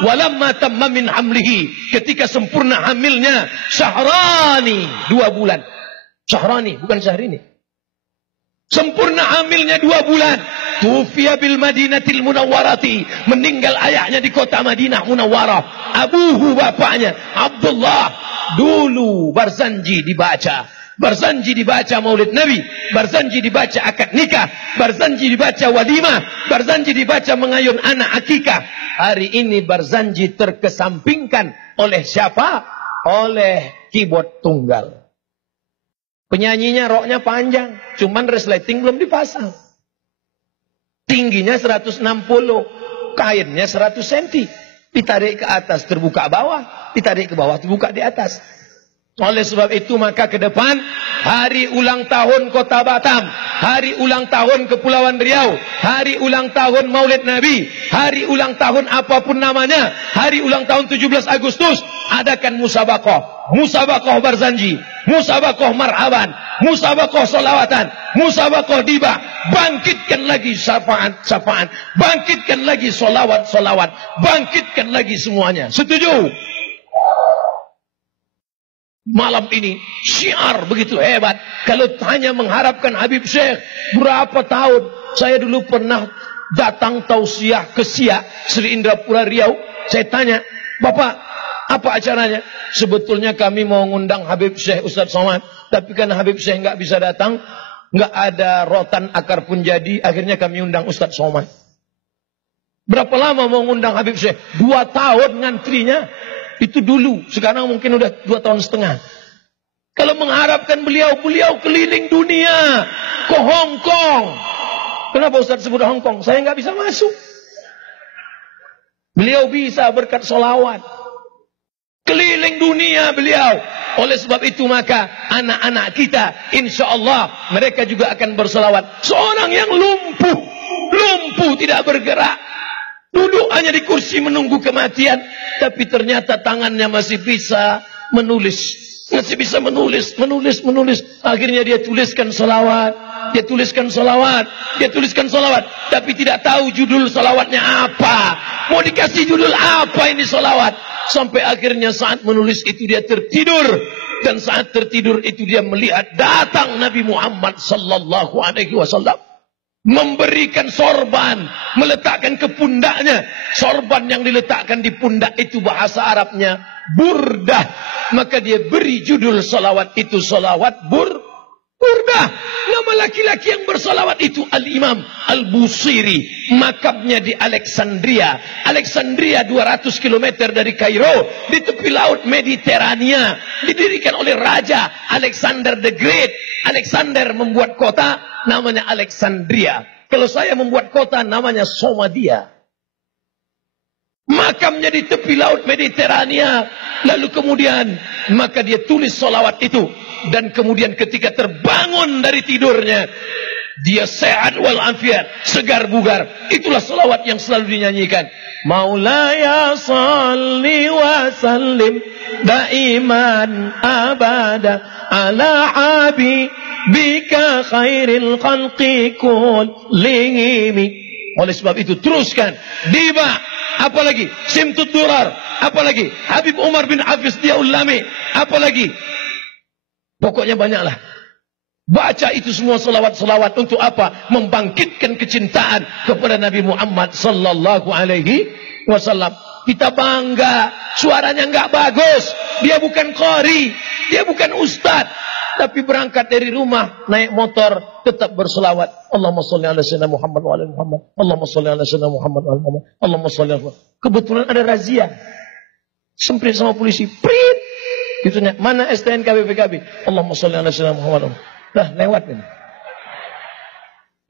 Walamma tamma min hamlihi. Ketika sempurna hamilnya. Syahrani. 2 bulan. Syahrani bukan Syahrini. Sempurna hamilnya 2 bulan. Tufiya bil Madinatil Munawwarati. Meninggal ayahnya di kota Madinah Munawwarah. Abuhu bapaknya Abdullah. Dulu Barzanji dibaca. Barzanji dibaca Maulid Nabi. Barzanji dibaca akad nikah. Barzanji dibaca walimah. Barzanji dibaca mengayun anak akikah. Hari ini Barzanji terkesampingkan oleh siapa? Oleh keyboard tunggal. Penyanyinya roknya panjang, cuman resleting belum dipasang. Tingginya 160, kainnya 100 cm. Ditarik ke atas, terbuka bawah. Ditarik ke bawah, terbuka di atas. Oleh sebab itu maka ke depan, hari ulang tahun Kota Batam, hari ulang tahun Kepulauan Riau, hari ulang tahun Maulid Nabi, hari ulang tahun apapun namanya, hari ulang tahun 17 Agustus, adakan musabakoh. Musabakoh Barzanji, musabakoh marhaban, musabakoh solawatan, musabakoh diba. Bangkitkan lagi syafaat, bangkitkan lagi solawat, bangkitkan lagi semuanya. Setuju? Malam ini syiar begitu hebat. Kalau hanya mengharapkan Habib Syekh, berapa tahun saya dulu pernah datang tausiah ke Siak Sri Indrapura Riau. Saya tanya, Bapak, Apa acaranya? Sebetulnya kami mau ngundang Habib Syekh Ustaz Somad, tapi karena Habib Syekh nggak bisa datang, nggak ada rotan akar pun jadi, akhirnya kami undang Ustaz Somad. Berapa lama mau ngundang Habib Syekh? 2 tahun ngantrinya. Itu dulu, sekarang mungkin udah 2 tahun setengah. Kalau mengharapkan beliau keliling dunia ke Hong Kong. Kenapa Ustaz sebut Hong Kong? Saya nggak bisa masuk. Beliau bisa berkat solawat. Keliling dunia beliau. Oleh sebab itu maka anak-anak kita insya Allah mereka juga akan bersolawat. Seorang yang lumpuh tidak bergerak. Duduk hanya di kursi menunggu kematian. Tapi ternyata tangannya masih bisa menulis. Masih bisa menulis. Akhirnya dia tuliskan solawat. Tapi tidak tahu judul solawatnya apa. Mau dikasih judul apa ini solawat. Sampai akhirnya saat menulis itu dia tertidur. Dan saat tertidur itu dia melihat datang Nabi Muhammad sallallahu alaihi wasallam. Memberikan sorban, meletakkan ke pundaknya. Sorban yang diletakkan di pundak itu bahasa Arabnya burdah. Maka dia beri judul salawat itu salawat burdah. Nama laki-laki yang bersalawat itu Al-Imam Al-Busiri. Makamnya di Alexandria. Alexandria 200 km dari Kairo. Di tepi laut Mediterania. Didirikan oleh Raja Alexander the Great. Alexander membuat kota namanya Alexandria. Kalau saya membuat kota namanya Somadia. Makamnya di tepi laut Mediterania. Lalu kemudian maka dia tulis solawat itu. Dan kemudian ketika terbangun dari tidurnya, dia sehat walafiat, segar bugar. Itulah salawat yang selalu dinyanyikan. Maulaya salli wa sallim daiman abada ala habibika khairil khalqi kullihim. Oleh sebab itu teruskan. Diba, apalagi Simtud Durar, apalagi Habib Umar bin Hafiz Diaulami, apalagi pokoknya banyaklah. Baca itu semua selawat-selawat untuk apa? Membangkitkan kecintaan kepada Nabi Muhammad sallallahu alaihi wasallam. Kita bangga, suaranya enggak bagus, dia bukan qari, dia bukan ustaz, tapi berangkat dari rumah naik motor tetap berselawat. Allahumma shalli ala sayyidina Muhammad wa ala Muhammad. Allahumma shalli ala sayyidina Muhammad wa ala Muhammad. Allahumma shalli ala. Kebetulan ada razia. Semprit sama polisi. Prit. Gitunya, mana STNK BPKB? Allahumma shalli ala sayyidina Muhammad. Dah lewat ini.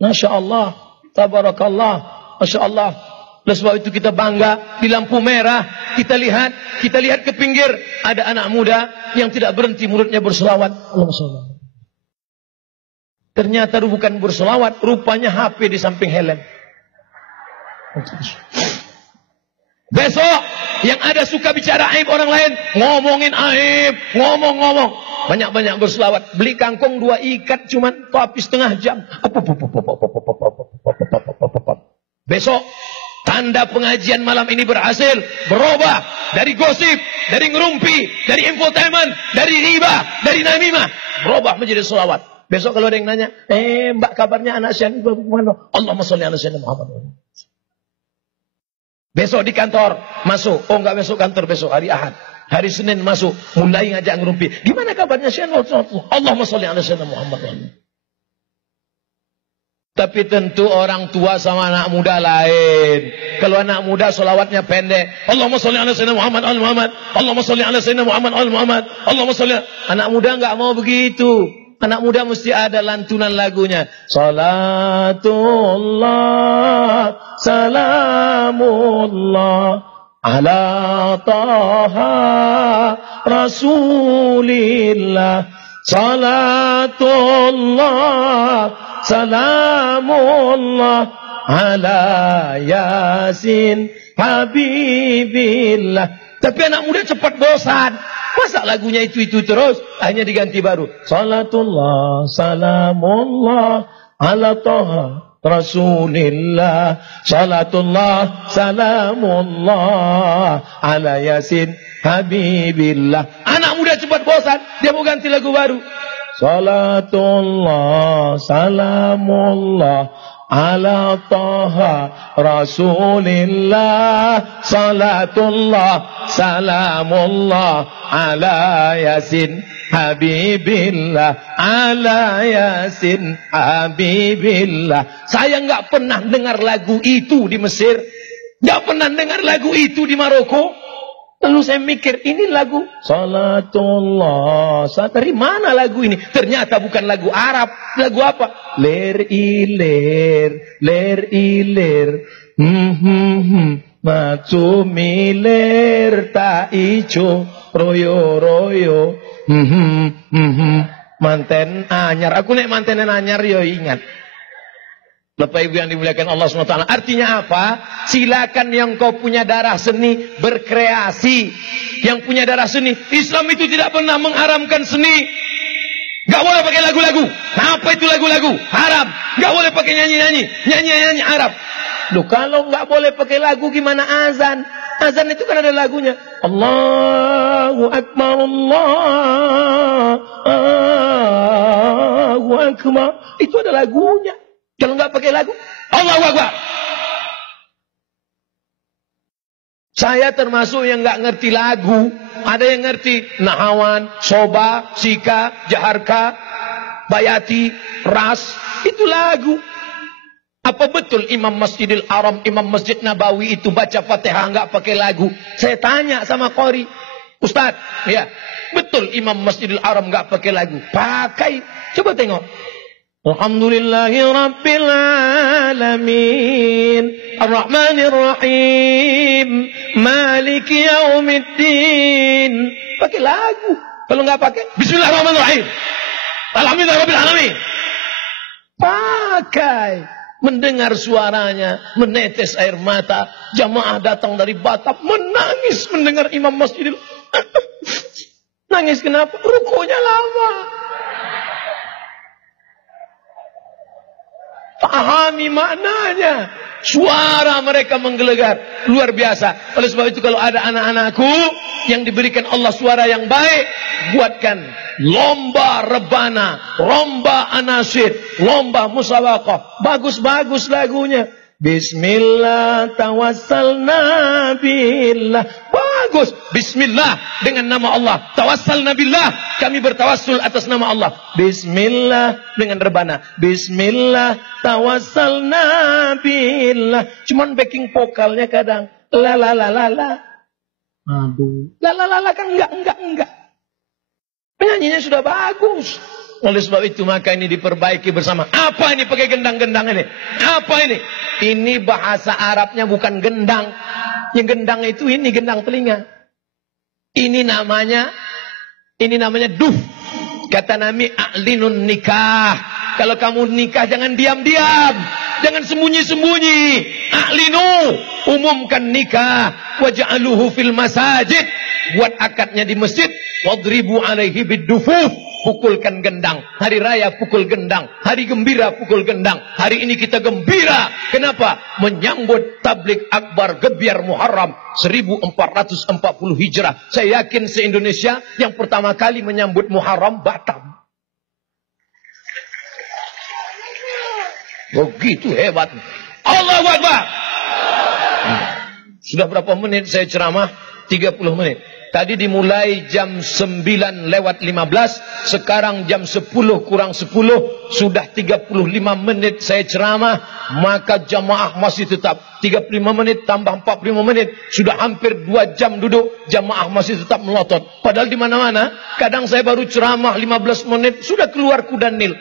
Masya Allah, tabarakallah, Masya Allah. Oleh sebab itu kita bangga di lampu merah kita lihat ke pinggir ada anak muda yang tidak berhenti mulutnya berselawat. Allahumma shalli. Ternyata bukan berselawat, rupanya HP di samping helm. Besok yang ada suka bicara aib orang lain, ngomongin aib, ngomong. Banyak-banyak berselawat. Beli kangkung 2 ikat cuman tapi setengah jam. Besok tanda pengajian malam ini berhasil berubah dari gosip, dari ngerumpi, dari infotainment, dari riba, dari namimah, berubah menjadi selawat. Besok kalau ada yang nanya, mbak kabarnya anak saya bagaimana? Allahumma sholli ala sayyidina Muhammad. Besok di kantor masuk, enggak besok kantor, besok hari Ahad. Hari Senin masuk, mulai ngajak ngerumpi. Gimana kabarnya Syekh? Allahumma sholli ala sayyidina Muhammad. Tapi tentu orang tua sama anak muda lain. Kalau anak muda solawatnya pendek. Allahumma sholli ala sayyidina Muhammad al Muhammad. Allahumma sholli ala sayyidina Muhammad al Muhammad. Allahumma sholli. Anak muda enggak mau begitu. Anak muda mesti ada lantunan lagunya. Salatullah, salamullah ala taha rasulillah. Salatullah, salamullah ala yasin habibillah. Tapi anak muda cepat bosan. Masa lagunya itu terus? Akhirnya diganti baru. Salatullah, salamullah ala taha rasulillah. Salatullah, salamullah ala yasin habibillah. Anak muda cepat bosan, dia mau ganti lagu baru. Salatullah, salamullah ala taha rasulillah. Salatullah, salamullah ala Yasin Habibillah, ala Yasin Habibillah. Saya nggak pernah dengar lagu itu di Mesir, nggak pernah dengar lagu itu di Maroko. Lalu saya mikir, ini lagu Salatullah. Dari mana lagu ini? Ternyata bukan lagu Arab. Lagu apa? Ler iler, ler iler. Macu miler ta ijo, royo royo. Manten anyar. Aku nek mantenan anyar yo ingat. Bapak Ibu yang dimuliakan Allah SWT. Artinya apa? Silakan yang kau punya darah seni berkreasi. Yang punya darah seni. Islam itu tidak pernah mengharamkan seni. Gak boleh pakai lagu-lagu. Apa itu lagu-lagu? Haram. Gak boleh pakai nyanyi-nyanyi. Nyanyi-nyanyi Arab. Loh, kalau gak boleh pakai lagu gimana azan? Azan itu kan ada lagunya. Allahu Akbar, Allahu Akbar. Itu ada lagunya. Kalau nggak pakai lagu, Allahu Akbar. Saya termasuk yang nggak ngerti lagu. Ada yang ngerti Nahawan, Soba, Sika, Jaharka, Bayati, Ras. Itu lagu. Apa betul Imam Masjidil Haram, Imam Masjid Nabawi itu baca Fatihah nggak pakai lagu? Saya tanya sama Qori, Ustadz, ya betul Imam Masjidil Haram nggak pakai lagu? Pakai. Coba tengok. Alhamdulillahi Rabbil Alamin Ar-Rahmanir Rahim Maliki Yaumiddin. Pakai lagu. Kalau nggak pakai Bismillahirrahmanirrahim Alhamdulillah Rabbil Alamin. Pakai. Mendengar suaranya, menetes air mata. Jamaah datang dari Batam menangis mendengar Imam Masjidil. Nangis kenapa? Rukunya lama. Pahami maknanya. Suara mereka menggelegar. Luar biasa. Oleh sebab itu kalau ada anak-anakku yang diberikan Allah suara yang baik, buatkan lomba rebana, lomba anasir, lomba musabaqah. Bagus-bagus lagunya. Bismillah tawassalna billah. Bagus. Bismillah dengan nama Allah. Tawassalna billah. Kami bertawassul atas nama Allah. Bismillah dengan rebana. Bismillah tawassalna billah. Cuman backing vokalnya kadang la la la la la. Aduh. La la la la kan enggak. Penyanyinya sudah bagus. Oleh sebab itu maka ini diperbaiki bersama. Apa ini pakai gendang-gendang ini? Apa ini? Ini bahasa Arabnya bukan gendang. Yang gendang itu ini gendang telinga. Ini namanya duf. Kata Nabi a'linun nikah. Kalau kamu nikah jangan diam-diam. Jangan sembunyi-sembunyi. A'linu, umumkan nikah. Waj'aluhu fil masajid. Buat akadnya di masjid. Wadribu alaihi bid-dufuf. Pukulkan gendang. Hari raya pukul gendang. Hari gembira pukul gendang. Hari ini kita gembira. Kenapa? Menyambut tablik akbar Gebiar Muharram 1440 Hijrah. Saya yakin se-Indonesia yang pertama kali menyambut Muharram Batam. Begitu hebat. Allahu Akbar. Sudah berapa menit saya ceramah? 30 menit. Tadi dimulai jam 9:15, sekarang jam 10:10, sudah 35 menit saya ceramah, maka jamaah masih tetap 35 menit tambah 45 menit, sudah hampir 2 jam duduk, jamaah masih tetap melotot. Padahal di mana-mana, kadang saya baru ceramah 15 menit, sudah keluar kuda Nil.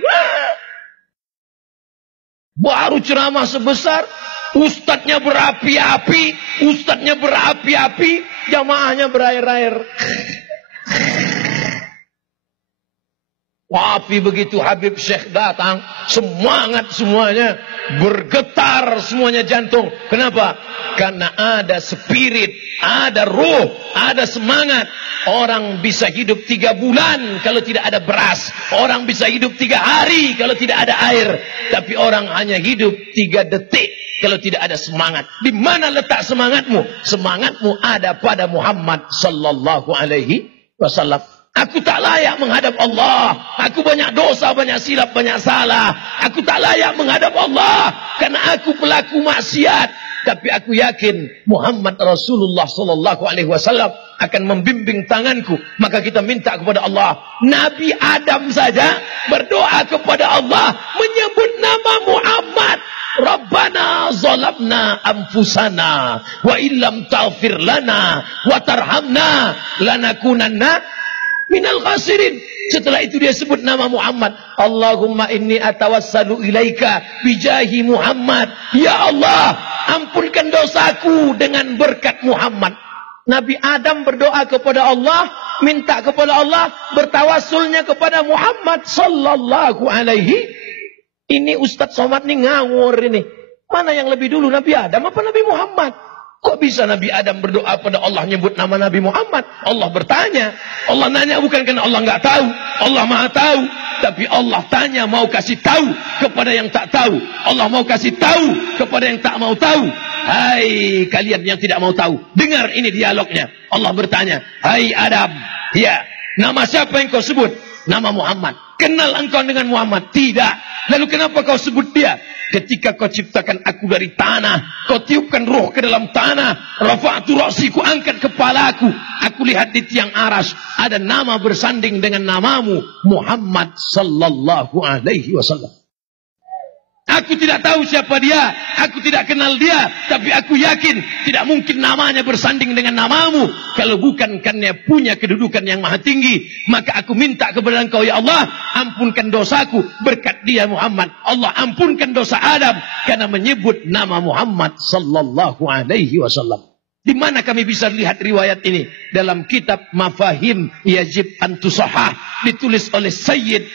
Baru ceramah sebesar, ustadznya berapi-api, jamaahnya berair-air. Tapi begitu Habib Syekh datang, semangat semuanya, bergetar semuanya jantung. Kenapa? Karena ada spirit, ada ruh, ada semangat. Orang bisa hidup 3 bulan kalau tidak ada beras. Orang bisa hidup 3 hari kalau tidak ada air. Tapi orang hanya hidup 3 detik kalau tidak ada semangat. Di mana letak semangatmu? Semangatmu ada pada Muhammad sallallahu alaihi wasallam. Aku tak layak menghadap Allah. Aku banyak dosa, banyak silap, banyak salah. Aku tak layak menghadap Allah karena aku pelaku maksiat. Tapi aku yakin Muhammad Rasulullah sallallahu alaihi wasallam akan membimbing tanganku. Maka kita minta kepada Allah. Nabi Adam saja berdoa kepada Allah menyebut nama Muhammad. Rabbana zalamna anfusana wa illam taghfir lana wa tarhamna lanakunanna minal khasirin. Setelah itu dia sebut nama Muhammad. Allahumma inni atawassalu ilaika bijahi Muhammad. Ya Allah, ampunkan dosaku dengan berkat Muhammad. Nabi Adam berdoa kepada Allah, minta kepada Allah, bertawassulnya kepada Muhammad sallallahu alaihi. Ini Ustadz Somad nih ngawur ini. Mana yang lebih dulu, Nabi Adam apa Nabi Muhammad? Kok bisa Nabi Adam berdoa pada Allah nyebut nama Nabi Muhammad? Allah bertanya. Allah nanya bukan karena Allah nggak tahu. Allah maha tahu. Tapi Allah tanya mau kasih tahu kepada yang tak tahu. Allah mau kasih tahu kepada yang tak mau tahu. Hai kalian yang tidak mau tahu. Dengar ini dialognya. Allah bertanya. Hai Adam. Ya, nama siapa yang kau sebut? Nama Muhammad. Kenal engkau dengan Muhammad? Tidak. Lalu kenapa kau sebut dia? Ketika kau ciptakan aku dari tanah, kau tiupkan roh ke dalam tanah, rafa'tu ra'si, ku angkat kepalaku, aku lihat di tiang aras ada nama bersanding dengan namamu, Muhammad sallallahu alaihi wasallam. Aku tidak tahu siapa dia, aku tidak kenal dia, tapi aku yakin tidak mungkin namanya bersanding dengan namamu. Kalau bukan karena punya kedudukan yang maha tinggi, maka aku minta kepada engkau, ya Allah, ampunkan dosaku berkat dia Muhammad. Allah ampunkan dosa Adam karena menyebut nama Muhammad sallallahu alaihi wasallam. Di mana kami bisa lihat riwayat ini? Dalam kitab Mafahim Yajib Antusahah, ditulis oleh Sayyid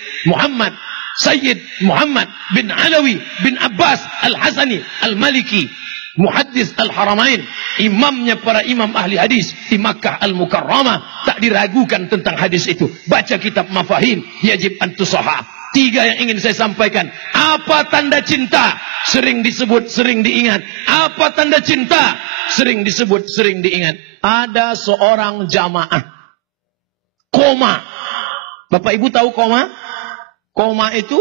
Muhammad bin Alawi bin Abbas Al-Hasani Al-Maliki, Muhaddis Al-Haramain, imamnya para imam ahli hadis di Makkah Al-Mukarramah. Tak diragukan tentang hadis itu. Baca kitab Mafahim Yajib Antusahah. 3 yang ingin saya sampaikan. Apa tanda cinta? Sering disebut, sering diingat. Apa tanda cinta? Sering disebut, sering diingat. Ada seorang jamaah koma. Bapak Ibu tahu koma? Koma itu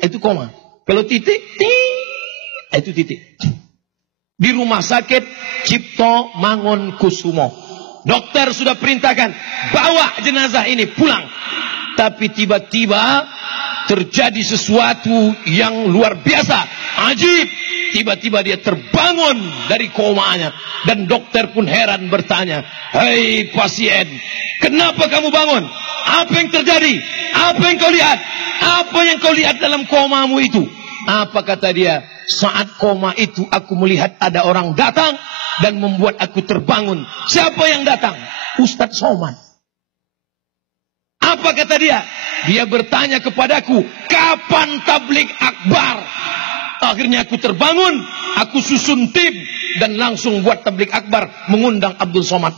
itu koma. Kalau titik itu titik. Di rumah sakit Cipto Mangun Kusumo, dokter sudah perintahkan bawa jenazah ini pulang. Tapi tiba-tiba terjadi sesuatu yang luar biasa, ajib. Tiba-tiba dia terbangun dari komanya. Dan dokter pun heran bertanya, "Hei pasien, kenapa kamu bangun? Apa yang terjadi? Apa yang kau lihat? Apa yang kau lihat dalam komamu itu?" Apa kata dia? "Saat koma itu aku melihat ada orang datang dan membuat aku terbangun." Siapa yang datang? Ustadz Somad. Apa kata dia? Dia bertanya kepadaku, "Kapan tablik akbar?" Akhirnya aku terbangun, aku susun tim dan langsung buat tablik akbar, mengundang Abdul Somad.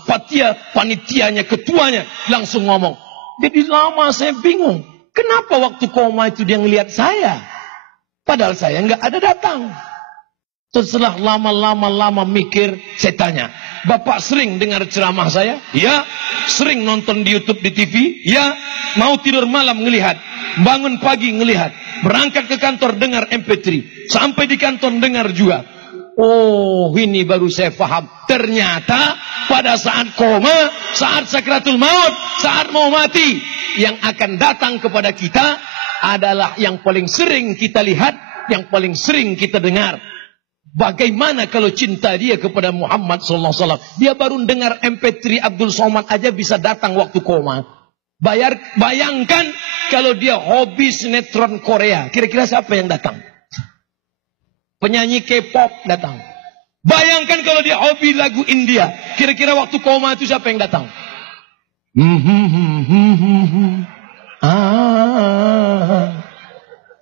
Panitianya, ketuanya langsung ngomong. Jadi lama saya bingung, kenapa waktu koma itu dia ngelihat saya, padahal saya nggak ada datang. Setelah lama mikir, saya tanya, "Bapak sering dengar ceramah saya?" "Ya." "Sering nonton di YouTube, di TV?" "Ya." "Mau tidur malam ngelihat, bangun pagi ngelihat, berangkat ke kantor dengar MP3, sampai di kantor dengar juga." Oh, ini baru saya paham. Ternyata pada saat koma, saat sakratul maut, saat mau mati, yang akan datang kepada kita adalah yang paling sering kita lihat, yang paling sering kita dengar. Bagaimana kalau cinta dia kepada Muhammad SAW? Dia baru dengar MP3 Abdul Somad aja bisa datang waktu koma. Bayangkan kalau dia hobi sinetron Korea, kira-kira siapa yang datang? Penyanyi K-pop datang. Bayangkan kalau dia hobi lagu India, kira-kira waktu koma itu siapa yang datang?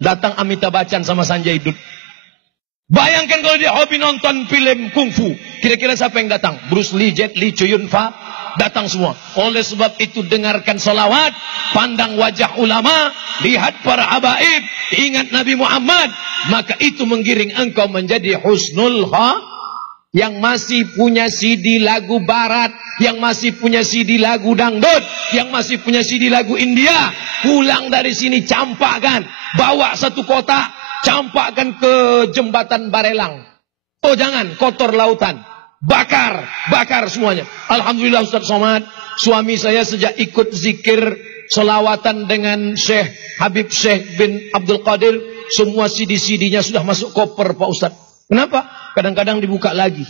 Datang Amitabh Bachchan sama Sanjay Dutt. Bayangkan kalau dia hobi nonton film kungfu, kira-kira siapa yang datang? Bruce Lee, Jet Li, Chow Yun Fat, datang semua. Oleh sebab itu dengarkan salawat, pandang wajah ulama, lihat para habaib, ingat Nabi Muhammad, maka itu menggiring engkau menjadi husnul yang masih punya CD lagu barat, yang masih punya CD lagu dangdut, yang masih punya CD lagu India, pulang dari sini campakkan, bawa satu kotak, campakkan ke jembatan Barelang. Oh jangan, kotor lautan, bakar semuanya. Alhamdulillah Ustaz Somad, suami saya sejak ikut zikir selawatan dengan Syekh Habib Syekh bin Abdul Qadir, semua CD-CD-nya sudah masuk koper Pak Ustaz. Kenapa? Kadang-kadang dibuka lagi.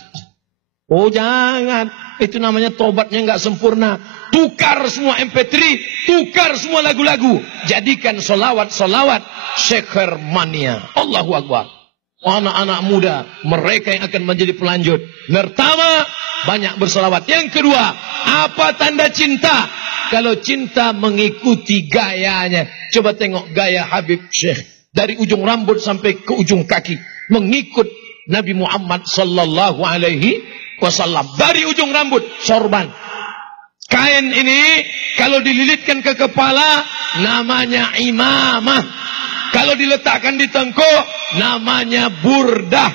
Oh jangan, itu namanya tobatnya nggak sempurna. Tukar semua MP3, tukar semua lagu-lagu, jadikan solawat Syekhar Mania. Allahu Akbar. Anak-anak muda, mereka yang akan menjadi pelanjut. Pertama, banyak bersolawat. Yang kedua, apa tanda cinta? Kalau cinta mengikuti gayanya. Coba tengok gaya Habib Syekh, dari ujung rambut sampai ke ujung kaki, mengikut Nabi Muhammad sallallahu alaihi wasallam. Dari ujung rambut, sorban. Kain ini kalau dililitkan ke kepala namanya imamah. Kalau diletakkan di tengkuk namanya burdah.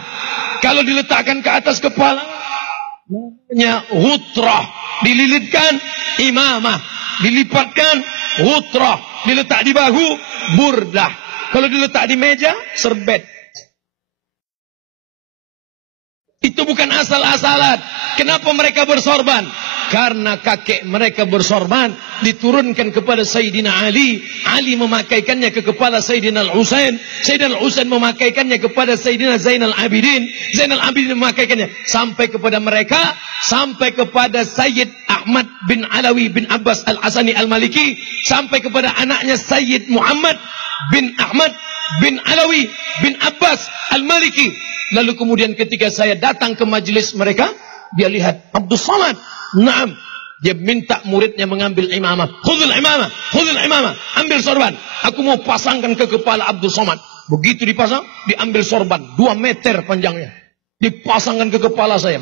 Kalau diletakkan ke atas kepala namanya hutrah. Dililitkan imamah, dilipatkan hutrah, diletak di bahu burdah. Kalau diletak di meja serbet. Itu bukan asal-asalan. Kenapa mereka bersorban? Karena kakek mereka bersorban diturunkan kepada Sayyidina Ali. Ali memakaikannya ke kepala Sayyidina Al-Husain. Sayyidina Al-Husain memakaikannya kepada Sayyidina Zainal Abidin. Zainal Abidin memakaikannya sampai kepada mereka, sampai kepada Sayyid Ahmad bin Alawi bin Abbas Al-Asani Al-Maliki, sampai kepada anaknya Sayyid Muhammad bin Ahmad bin Alawi bin Abbas Al-Maliki. Lalu kemudian ketika saya datang ke majelis mereka, dia lihat Abdul Somad. Naam. Dia minta muridnya mengambil imamah. Khudul imamah. Ambil sorban. Aku mau pasangkan ke kepala Abdul Somad. Begitu dipasang, diambil sorban. 2 meter panjangnya. Dipasangkan ke kepala saya.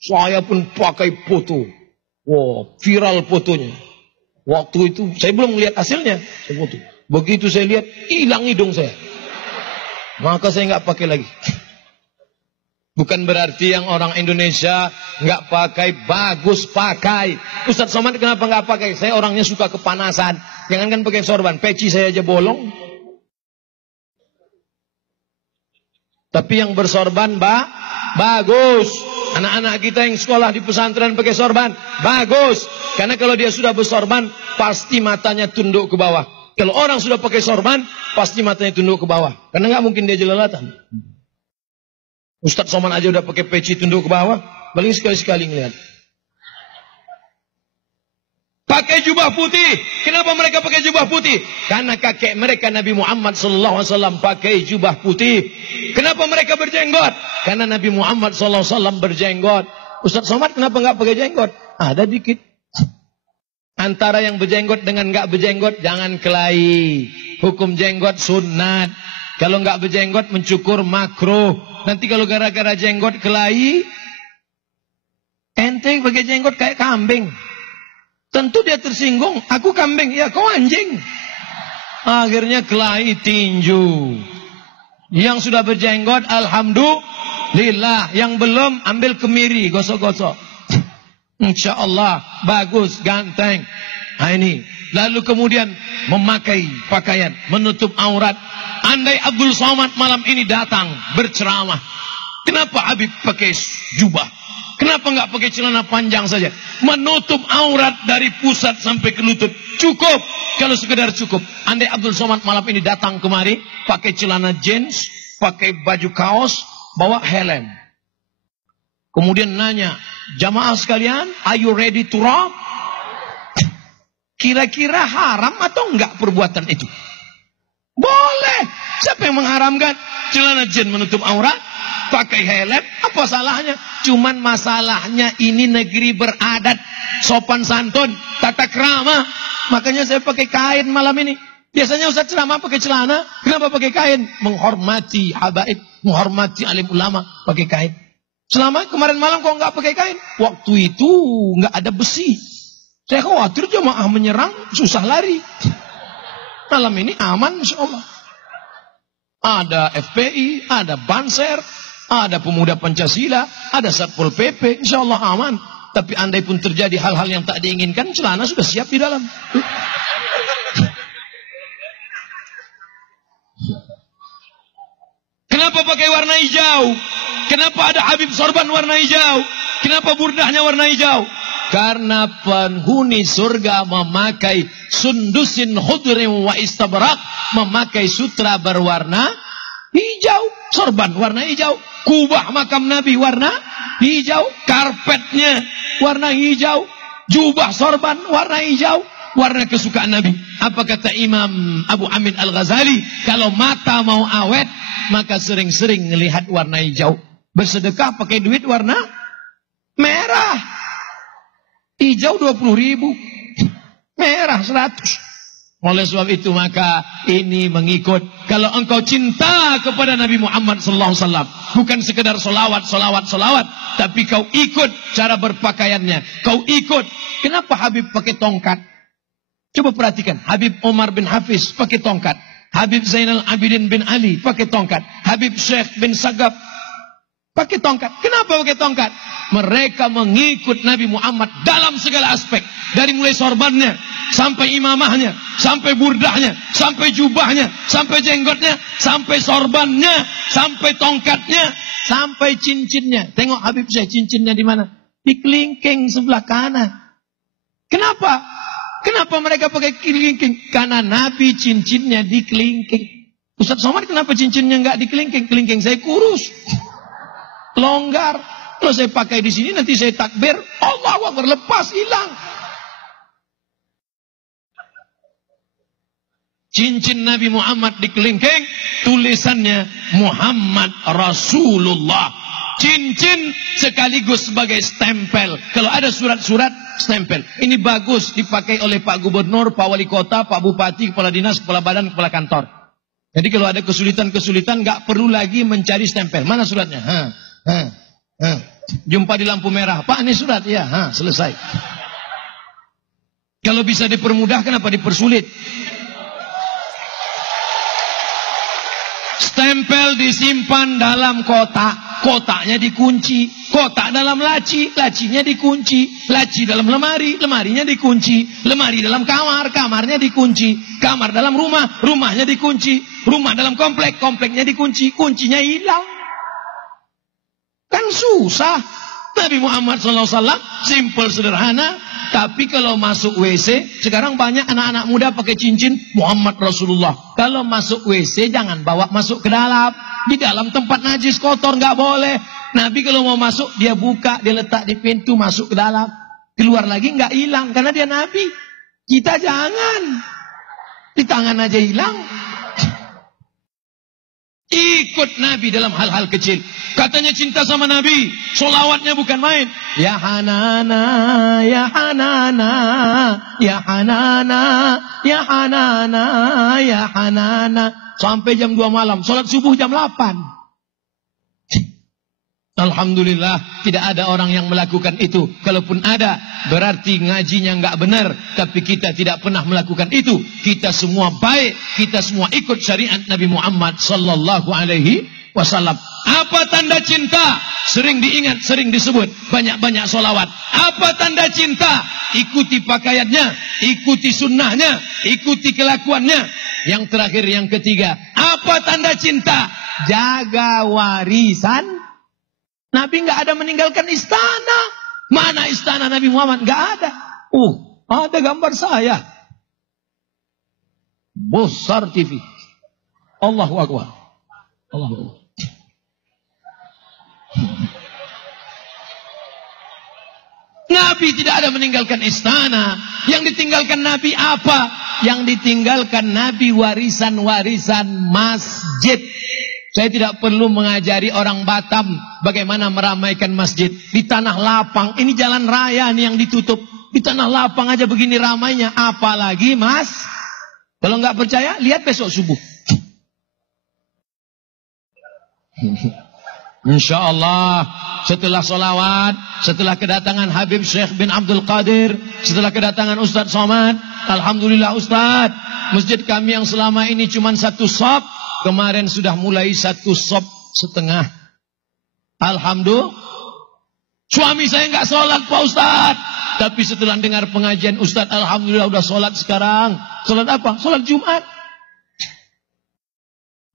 Saya pun pakai foto. Wow, viral fotonya. Waktu itu, saya belum melihat hasilnya. Saya foto. Begitu saya lihat, hilang hidung saya. Maka saya nggak pakai lagi. Bukan berarti yang orang Indonesia nggak pakai, bagus pakai. Ustaz Somad kenapa nggak pakai? Saya orangnya suka kepanasan. Jangankan pakai sorban, peci saya aja bolong. Tapi yang bersorban, bagus. Anak-anak kita yang sekolah di pesantren pakai sorban, bagus. Karena kalau dia sudah bersorban, pasti matanya tunduk ke bawah. Kalau orang sudah pakai sorban, pasti matanya tunduk ke bawah. Karena nggak mungkin dia jelalatan. Ustaz Somad aja udah pakai peci tunduk ke bawah, paling sekali-sekali ngeliat. Pakai jubah putih. Kenapa mereka pakai jubah putih? Karena kakek mereka Nabi Muhammad SAW pakai jubah putih. Kenapa mereka berjenggot? Karena Nabi Muhammad SAW berjenggot. Ustaz Somad kenapa nggak pakai jenggot? Ada dikit. Antara yang berjenggot dengan nggak berjenggot, jangan kelahi. Hukum jenggot sunat. Kalau nggak berjenggot mencukur makruh. Nanti kalau gara-gara jenggot kelahi, ente pakai jenggot kayak kambing. Tentu dia tersinggung. Aku kambing, ya kau anjing. Akhirnya kelahi tinju. Yang sudah berjenggot, alhamdulillah. Yang belum, ambil kemiri, gosok-gosok. Insya Allah bagus, ganteng. Nah ini. Lalu kemudian memakai pakaian menutup aurat. Andai Abdul Somad malam ini datang berceramah, kenapa Habib pakai jubah? Kenapa nggak pakai celana panjang saja? Menutup aurat dari pusat sampai ke lutut. Cukup. Kalau sekedar cukup. Andai Abdul Somad malam ini datang kemari pakai celana jeans, pakai baju kaos, bawa helm. Kemudian nanya, jamaah sekalian, are you ready to rock? Kira-kira haram atau enggak perbuatan itu? Boleh. Siapa yang mengharamkan? Celana jeans menutup aurat, pakai helm, apa salahnya? Cuman masalahnya ini negeri beradat, sopan santun, tata krama. Makanya saya pakai kain malam ini. Biasanya Ustaz ceramah pakai celana, kenapa pakai kain? Menghormati habaib, menghormati alim ulama, pakai kain. Selama kemarin malam kok nggak pakai kain? Waktu itu nggak ada besi. Saya khawatir jemaah menyerang, susah lari. Malam ini aman, insya Allah. Ada FPI, ada Banser, Ada pemuda Pancasila, ada Satpol PP, insya Allah aman. Tapi andai pun terjadi hal-hal yang tak diinginkan, celana sudah siap di dalam. Kenapa pakai warna hijau? Kenapa ada Habib sorban warna hijau? Kenapa burdahnya warna hijau? Karena penghuni surga memakai sundusin khudrin wa istabrak, memakai sutra berwarna hijau, sorban warna hijau, kubah makam Nabi warna hijau, karpetnya warna hijau, jubah sorban warna hijau, warna kesukaan Nabi. Apa kata Imam Abu Amin Al-Ghazali? Kalau mata mau awet, maka sering-sering melihat warna hijau. Bersedekah pakai duit warna merah. Hijau 20.000, merah 100. Oleh sebab itu maka ini mengikut. Kalau engkau cinta kepada Nabi Muhammad SAW, bukan sekedar solawat, tapi kau ikut cara berpakaiannya. Kau ikut. Kenapa Habib pakai tongkat? Coba perhatikan. Habib Omar bin Hafiz pakai tongkat. Habib Zainal Abidin bin Ali pakai tongkat. Habib Syekh bin Sagab pakai tongkat. Kenapa pakai tongkat? Mereka mengikut Nabi Muhammad dalam segala aspek. Dari mulai sorbannya, sampai imamahnya, sampai burdahnya, sampai jubahnya, sampai jenggotnya, sampai sorbannya, sampai tongkatnya, sampai cincinnya. Tengok Habib saya cincinnya di mana? Di kelingking sebelah kanan. Kenapa? Kenapa mereka pakai kelingking? Karena Nabi cincinnya di kelingking. Ustaz Somad kenapa cincinnya enggak di kelingking? Kelingking saya kurus, longgar. Kalau saya pakai di sini nanti saya takbir, Allahu Akbar, lepas hilang. Cincin Nabi Muhammad di kelingking, tulisannya Muhammad Rasulullah. Cincin sekaligus sebagai stempel. Kalau ada surat-surat, stempel. Ini bagus dipakai oleh Pak Gubernur, Pak Wali Kota, Pak Bupati, Kepala Dinas, Kepala Badan, Kepala Kantor. Jadi kalau ada kesulitan-kesulitan, nggak perlu lagi mencari stempel. Mana suratnya? Jumpa di lampu merah. Pak, ini surat. Ya, selesai. Kalau bisa dipermudah, kenapa dipersulit? Stempel disimpan dalam kotak, kotaknya dikunci, kotak dalam laci, lacinya dikunci, laci dalam lemari, lemarinya dikunci, lemari dalam kamar, kamarnya dikunci, kamar dalam rumah, rumahnya dikunci, rumah dalam komplek, kompleknya dikunci, kuncinya hilang. Kan susah. Nabi Muhammad SAW simple sederhana. Tapi kalau masuk WC, sekarang banyak anak-anak muda pakai cincin Muhammad Rasulullah. Kalau masuk WC jangan bawa masuk ke dalam. Di dalam tempat najis kotor nggak boleh. Nabi kalau mau masuk dia buka, dia letak di pintu, masuk ke dalam. Keluar lagi nggak hilang karena dia Nabi. Kita jangan. Di tangan aja hilang. Ikut Nabi dalam hal-hal kecil. Katanya cinta sama Nabi, solawatnya bukan main. Ya Hanana, ya Hanana, ya Hanana, ya Hanana, ya Hanana. Sampai jam 2 malam, sholat subuh jam 8. Alhamdulillah tidak ada orang yang melakukan itu. Kalaupun ada, berarti ngajinya nggak benar. Tapi kita tidak pernah melakukan itu. Kita semua baik, kita semua ikut syariat Nabi Muhammad sallallahu alaihi wasallam. Apa tanda cinta? Sering diingat, sering disebut. Banyak-banyak solawat. Apa tanda cinta? Ikuti pakaiannya, ikuti sunnahnya, ikuti kelakuannya. Yang terakhir, yang ketiga. Apa tanda cinta? Jaga warisan. Nabi nggak ada meninggalkan istana. Mana istana Nabi Muhammad? Nggak ada. Ada gambar saya. Besar TV. Allahu Akbar. Allahu Akbar. Nabi tidak ada meninggalkan istana. Yang ditinggalkan Nabi apa? Yang ditinggalkan Nabi warisan-warisan masjid. Saya tidak perlu mengajari orang Batam bagaimana meramaikan masjid. Di tanah lapang, ini jalan raya nih yang ditutup. Di tanah lapang aja begini ramainya. Apalagi mas. Kalau nggak percaya, lihat besok subuh. Insya Allah setelah solawat, setelah kedatangan Habib Syekh bin Abdul Qadir, setelah kedatangan Ustaz Somad, alhamdulillah Ustaz, masjid kami yang selama ini cuma 1 shop, kemarin sudah mulai 1 shop setengah. Alhamdulillah. Suami saya nggak sholat Pak Ustadz. Tapi setelah dengar pengajian Ustadz, alhamdulillah udah sholat sekarang. Sholat apa? Sholat Jumat.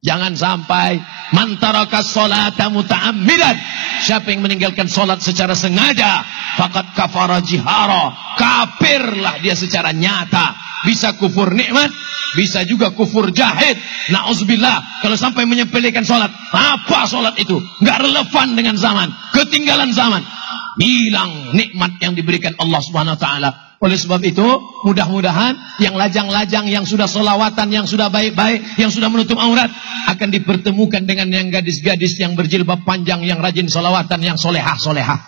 Jangan sampai man taraka sholata muta'ammidan. Siapa yang meninggalkan sholat secara sengaja, faqad kafara jihara. Kafirlah dia secara nyata. Bisa kufur nikmat, bisa juga kufur jahid. Na'udzubillah. Kalau sampai menyepelekan sholat, apa sholat itu? Nggak relevan dengan zaman, ketinggalan zaman. Hilang nikmat yang diberikan Allah Subhanahu wa taala. Oleh sebab itu, mudah-mudahan yang lajang-lajang, yang sudah sholawatan, yang sudah baik-baik, yang sudah menutup aurat, akan dipertemukan dengan yang gadis-gadis yang berjilbab panjang, yang rajin sholawatan, yang solehah-solehah.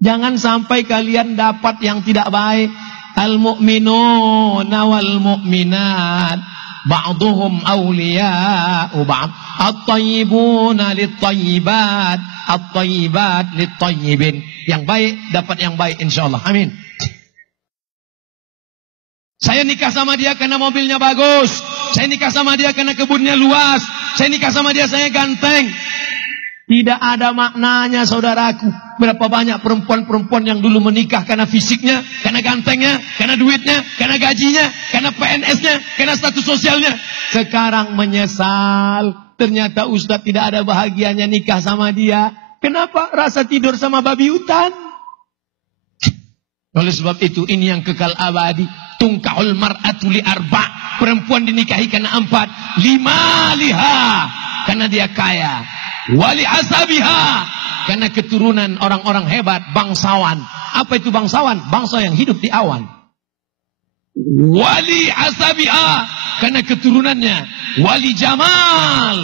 Jangan sampai kalian dapat yang tidak baik. Al-mu'minuna wal-mu'minat ba'duhum awliya'u ba'd. At-tayyibuna lit-tayyibat, at-tayyibat lit-tayyibin. Yang baik dapat yang baik insyaallah. Amin. Saya nikah sama dia karena mobilnya bagus. Saya nikah sama dia karena kebunnya luas. Saya nikah sama dia saya ganteng. Tidak ada maknanya saudaraku. Berapa banyak perempuan-perempuan yang dulu menikah karena fisiknya, karena gantengnya, karena duitnya, karena gajinya, karena PNS-nya, karena status sosialnya. Sekarang menyesal. Ternyata Ustadz tidak ada bahagianya nikah sama dia. Kenapa? Rasa tidur sama babi hutan. Oleh sebab itu, ini yang kekal abadi. Tungkahul mar'atu li arba'. Perempuan dinikahi karena 4. 5 liha. Karena dia kaya. Wali asabiha. Karena keturunan orang-orang hebat. Bangsawan. Apa itu bangsawan? Bangsa yang hidup di awan. Wali asabiha. Karena keturunannya. Wali jamal.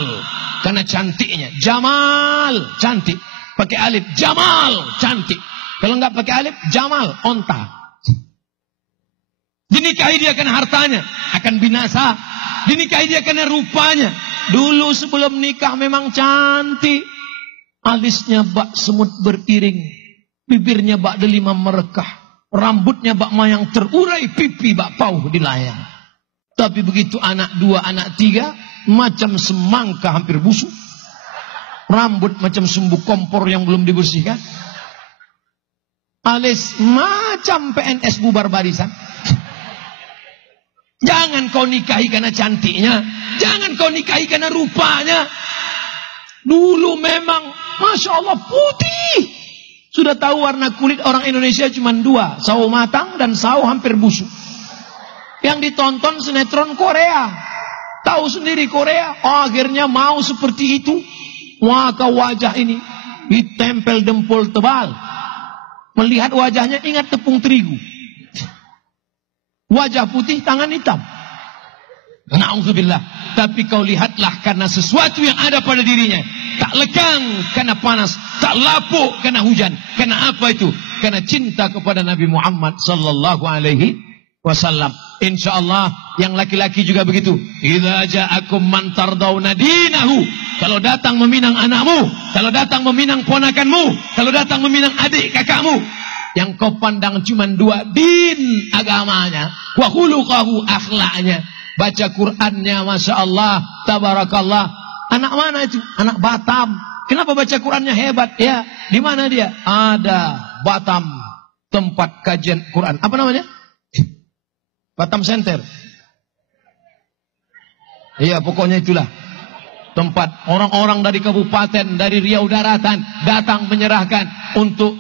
Karena cantiknya. Jamal. Cantik. Pakai alif. Jamal. Cantik. Kalau enggak pakai alif. Jamal. Onta. Dinikahi dia karena hartanya. Akan binasa. Dinikahi dia karena rupanya. Dulu sebelum nikah memang cantik. Alisnya bak semut beriring. Bibirnya bak delima merekah. Rambutnya bak mayang terurai. Pipi bak pauh di layang. Tapi begitu anak 2, anak 3. Macam semangka hampir busuk. Rambut macam sumbu kompor yang belum dibersihkan. Alis macam PNS bubar barisan. Jangan kau nikahi karena cantiknya. Jangan kau nikahi karena rupanya. Dulu memang Masya Allah putih. Sudah tahu warna kulit orang Indonesia cuma 2. Sawo matang dan sawo hampir busuk. Yang ditonton sinetron Korea. Tahu sendiri Korea. Oh, akhirnya mau seperti itu. Maka wajah ini ditempel dempul tebal. Melihat wajahnya ingat tepung terigu. Wajah putih, tangan hitam. Na'udzubillah. Tapi kau lihatlah karena sesuatu yang ada pada dirinya. Tak lekang karena panas. Tak lapuk karena hujan. Karena apa itu? Karena cinta kepada Nabi Muhammad sallallahu alaihi wasallam. InsyaAllah yang laki-laki juga begitu. Idza ja'akum man tardawna dinahu. Kalau datang meminang anakmu. Kalau datang meminang ponakanmu. Kalau datang meminang adik kakakmu. Yang kau pandang cuma 2. Din agamanya. Wa khuluqahu akhlaknya. Baca Qur'annya Masya Allah. Tabarakallah. Anak mana itu? Anak Batam. Kenapa baca Qur'annya hebat? Ya. Di mana dia? Ada Batam. Tempat kajian Qur'an. Apa namanya? Batam Center. Iya pokoknya itulah. Tempat orang-orang dari kabupaten. Dari Riau Daratan. Datang menyerahkan untuk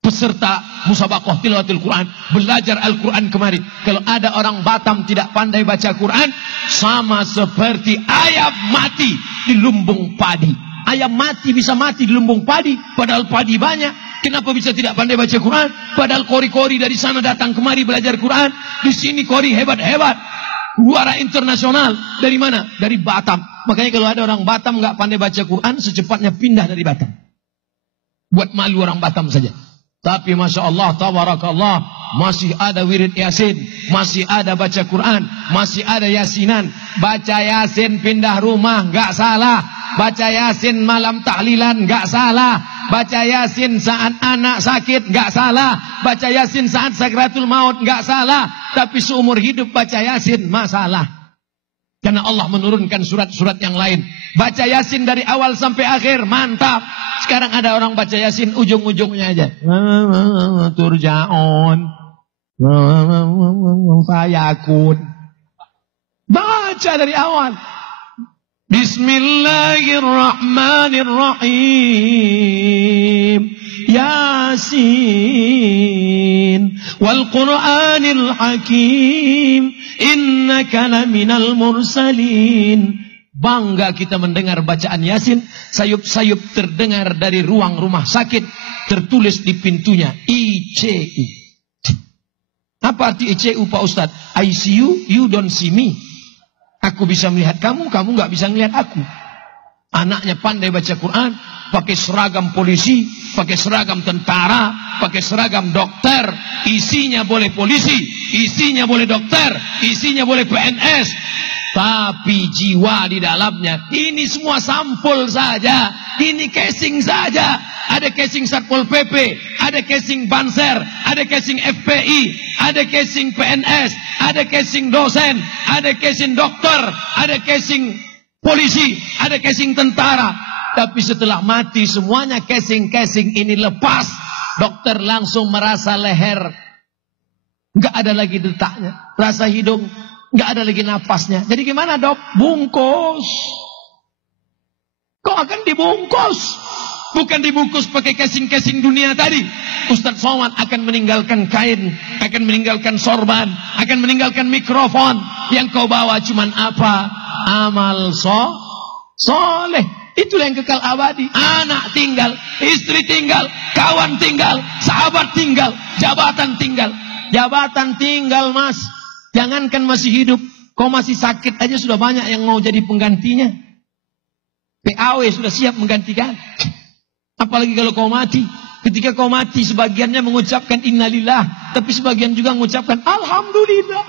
peserta musabaqah tilawatil Quran, belajar Al-Quran kemari. Kalau ada orang Batam tidak pandai baca Quran, sama seperti ayam mati di lumbung padi. Ayam mati bisa mati di lumbung padi, padahal padi banyak. Kenapa bisa tidak pandai baca Quran? Padahal kori-kori dari sana datang kemari belajar Quran. Di sini kori hebat-hebat. Juara internasional. Dari mana? Dari Batam. Makanya kalau ada orang Batam nggak pandai baca Quran, secepatnya pindah dari Batam. Buat malu orang Batam saja. Tapi Masya Allah, tabarakallah, masih ada wirid Yasin, masih ada baca Quran, masih ada Yasinan. Baca Yasin pindah rumah, gak salah. Baca Yasin malam tahlilan, gak salah. Baca Yasin saat anak sakit, gak salah. Baca Yasin saat sakratul maut, gak salah. Tapi seumur hidup baca Yasin, masalah. Karena Allah menurunkan surat-surat yang lain. Baca Yasin dari awal sampai akhir, mantap. Sekarang ada orang baca Yasin ujung-ujungnya aja. Turja'un. Fayakun. Baca dari awal. Bismillahirrahmanirrahim. Yasin. Wal Qur'anil Hakim. Innaka laminal mursalin. Bangga kita mendengar bacaan Yasin. Sayup-sayup terdengar dari ruang rumah sakit. Tertulis di pintunya ICU. Apa arti ICU Pak Ustadz? I see you, you don't see me. Aku bisa melihat kamu, kamu gak bisa melihat aku. Anaknya pandai baca Quran, pakai seragam polisi, pakai seragam tentara, pakai seragam dokter. Isinya boleh polisi, isinya boleh dokter, isinya boleh PNS. Tapi jiwa di dalamnya, ini semua sampul saja. Ini casing saja. Ada casing Satpol PP, ada casing Banser, ada casing FPI, ada casing PNS, ada casing dosen, ada casing dokter, ada casing polisi, ada casing tentara. Tapi setelah mati semuanya casing-casing ini lepas. Dokter langsung merasa leher nggak ada lagi detaknya, rasa hidung nggak ada lagi napasnya. Jadi gimana dok? Bungkus. Kok akan dibungkus? Bukan dibungkus pakai casing-casing dunia tadi. Ustadz Somad akan meninggalkan kain, akan meninggalkan sorban, akan meninggalkan mikrofon. Yang kau bawa cuman apa? Amal soleh. Itulah yang kekal abadi. Anak tinggal, istri tinggal, kawan tinggal, sahabat tinggal, jabatan tinggal. Jabatan tinggal mas. Jangankan masih hidup, kau masih sakit aja sudah banyak yang mau jadi penggantinya. PAW sudah siap menggantikan. Apalagi kalau kau mati. Ketika kau mati sebagiannya mengucapkan innalillah. Tapi sebagian juga mengucapkan alhamdulillah.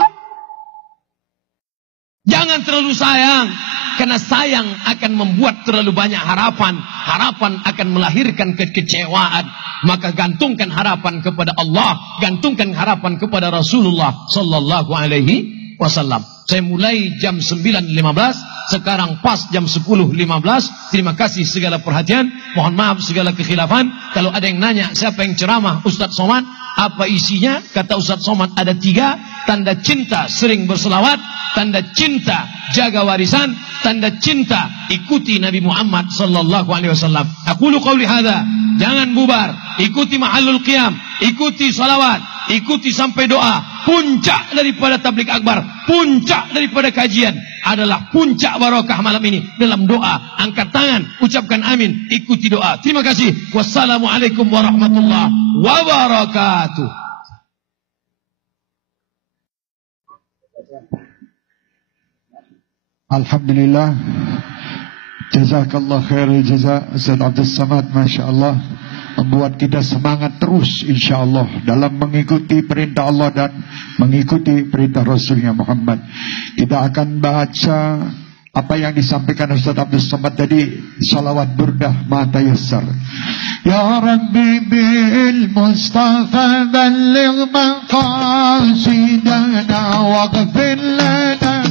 Jangan terlalu sayang. Karena sayang akan membuat terlalu banyak harapan. Harapan akan melahirkan kekecewaan. Maka gantungkan harapan kepada Allah. Gantungkan harapan kepada Rasulullah Sallallahu Alaihi Wasallam. Saya mulai jam 9.15. Sekarang pas jam 10.15. Terima kasih segala perhatian. Mohon maaf segala kekhilafan. Kalau ada yang nanya siapa yang ceramah Ustadz Somad, apa isinya? Kata Ustadz Somad ada 3. Tanda cinta sering berselawat, tanda cinta jaga warisan, tanda cinta ikuti Nabi Muhammad sallallahu alaihi wasallam. Aqulu qauli hadza, jangan bubar, ikuti mahallul qiyam, ikuti salawat, ikuti sampai doa. Puncak daripada tabligh akbar, puncak daripada kajian adalah puncak barokah malam ini dalam doa. Angkat tangan, ucapkan amin, ikuti doa. Terima kasih. Wassalamualaikum warahmatullahi wabarakatuh. Alhamdulillah. Jazakallah khairul jaza Ustaz Abdul Samad, Masya Allah. Membuat kita semangat terus insya-Allah dalam mengikuti perintah Allah dan mengikuti perintah Rasulnya Muhammad. Kita akan baca apa yang disampaikan Ustaz Abdul Samad tadi, salawat burdah ma tayassar. Ya Rabbi bil Mustafa balligh maqasidana waghfir lana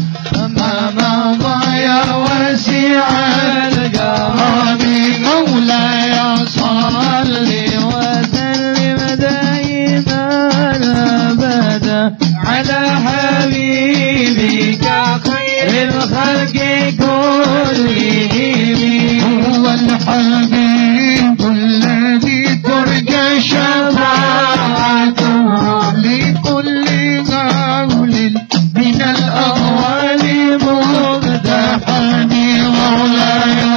ma ya wasi'al karami maulaya salli wa sallim daiman abada ala habibika khairil khalqi kullihim huwal habib alladhi turja shafa'atuhu li kulli qawlin min al-ahwali مدحني مولاي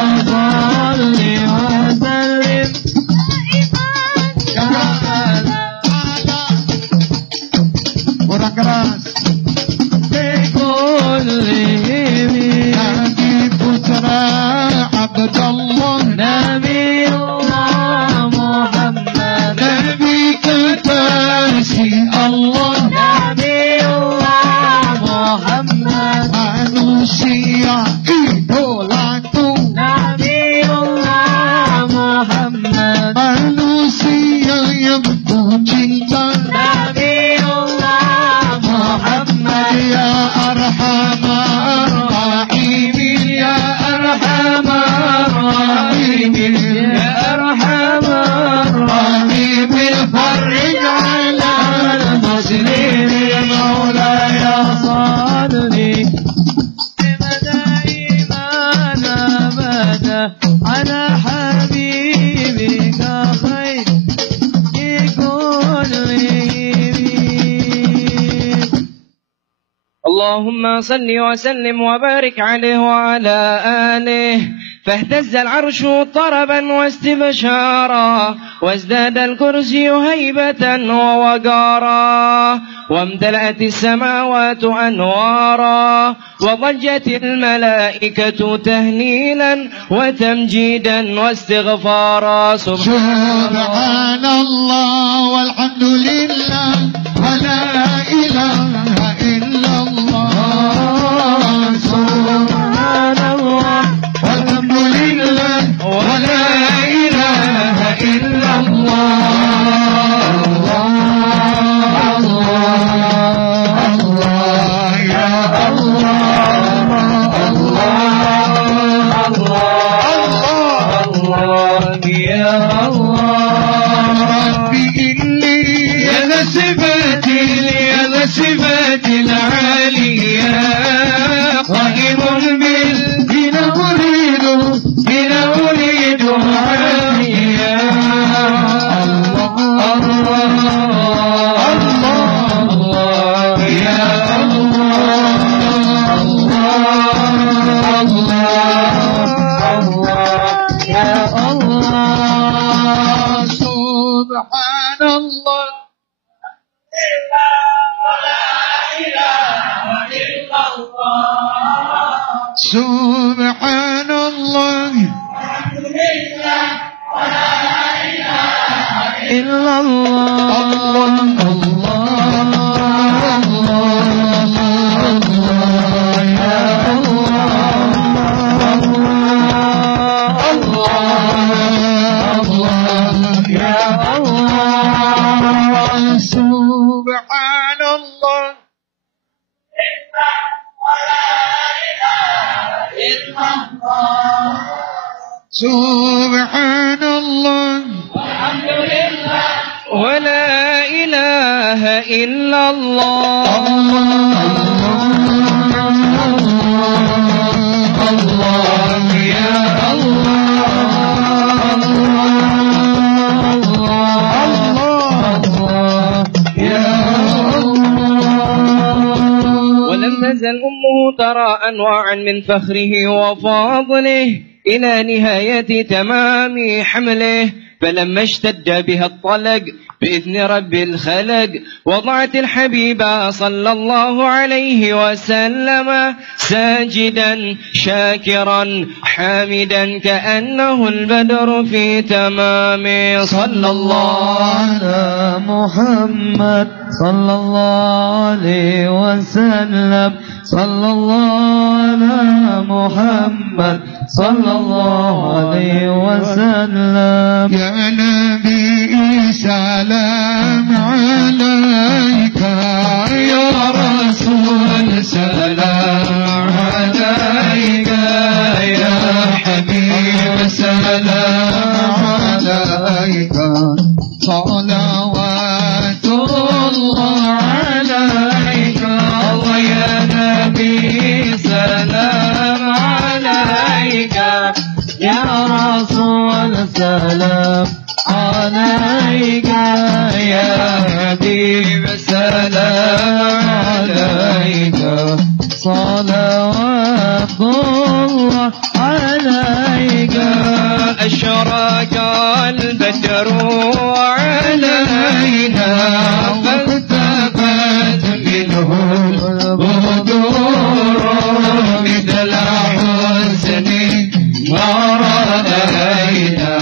على حبيبك خير كلهم. اللهم صل وسلم وبارك عليه وعلى آله. فاهتز العرش طربا واستبشارا وازداد الكرسي هيبة ووقارا وامتلأت السماوات أنوارا وضجت الملائكة تهليلا وتمجيدا واستغفارا. سبحان الله والحمد لله ولا إله إلا الله. سبحان الله والحمد لله ولا إله إلا الله. الله يا الله الله يا الله. ربي إني يا صفاتي العالية قائم بنا أريد عالية. الله يا الله يا الله. سبحان الله سبحان الله إلا الله. سبحان الله سبحان الله ولا إله إلا الله. الله يا الله يا الله. ولم تزل أمه ترى أنواعا من فخره وفضله إلى نهاية تمام حمله. فلما اشتد بها الطلق بإذن رب الخلق وضعت الحبيب صلى الله عليه وسلم ساجدا شاكرا حامدا كأنه البدر في تمامه. صلى الله على محمد صلى الله عليه وسلم. صلى الله على محمد صلى الله عليه وسلم. يا نبي سلام عليك يا رسول سلام عليك يا حبيب سلام عليك صلوات الله عليك. الله يا نبي سلام عليك يا رسول سلام عليك يا حبيب سلام عليك صلوات الله عليك. أشرق البدر علينا فالتفت منه البدور مثل حسن ما رأينا.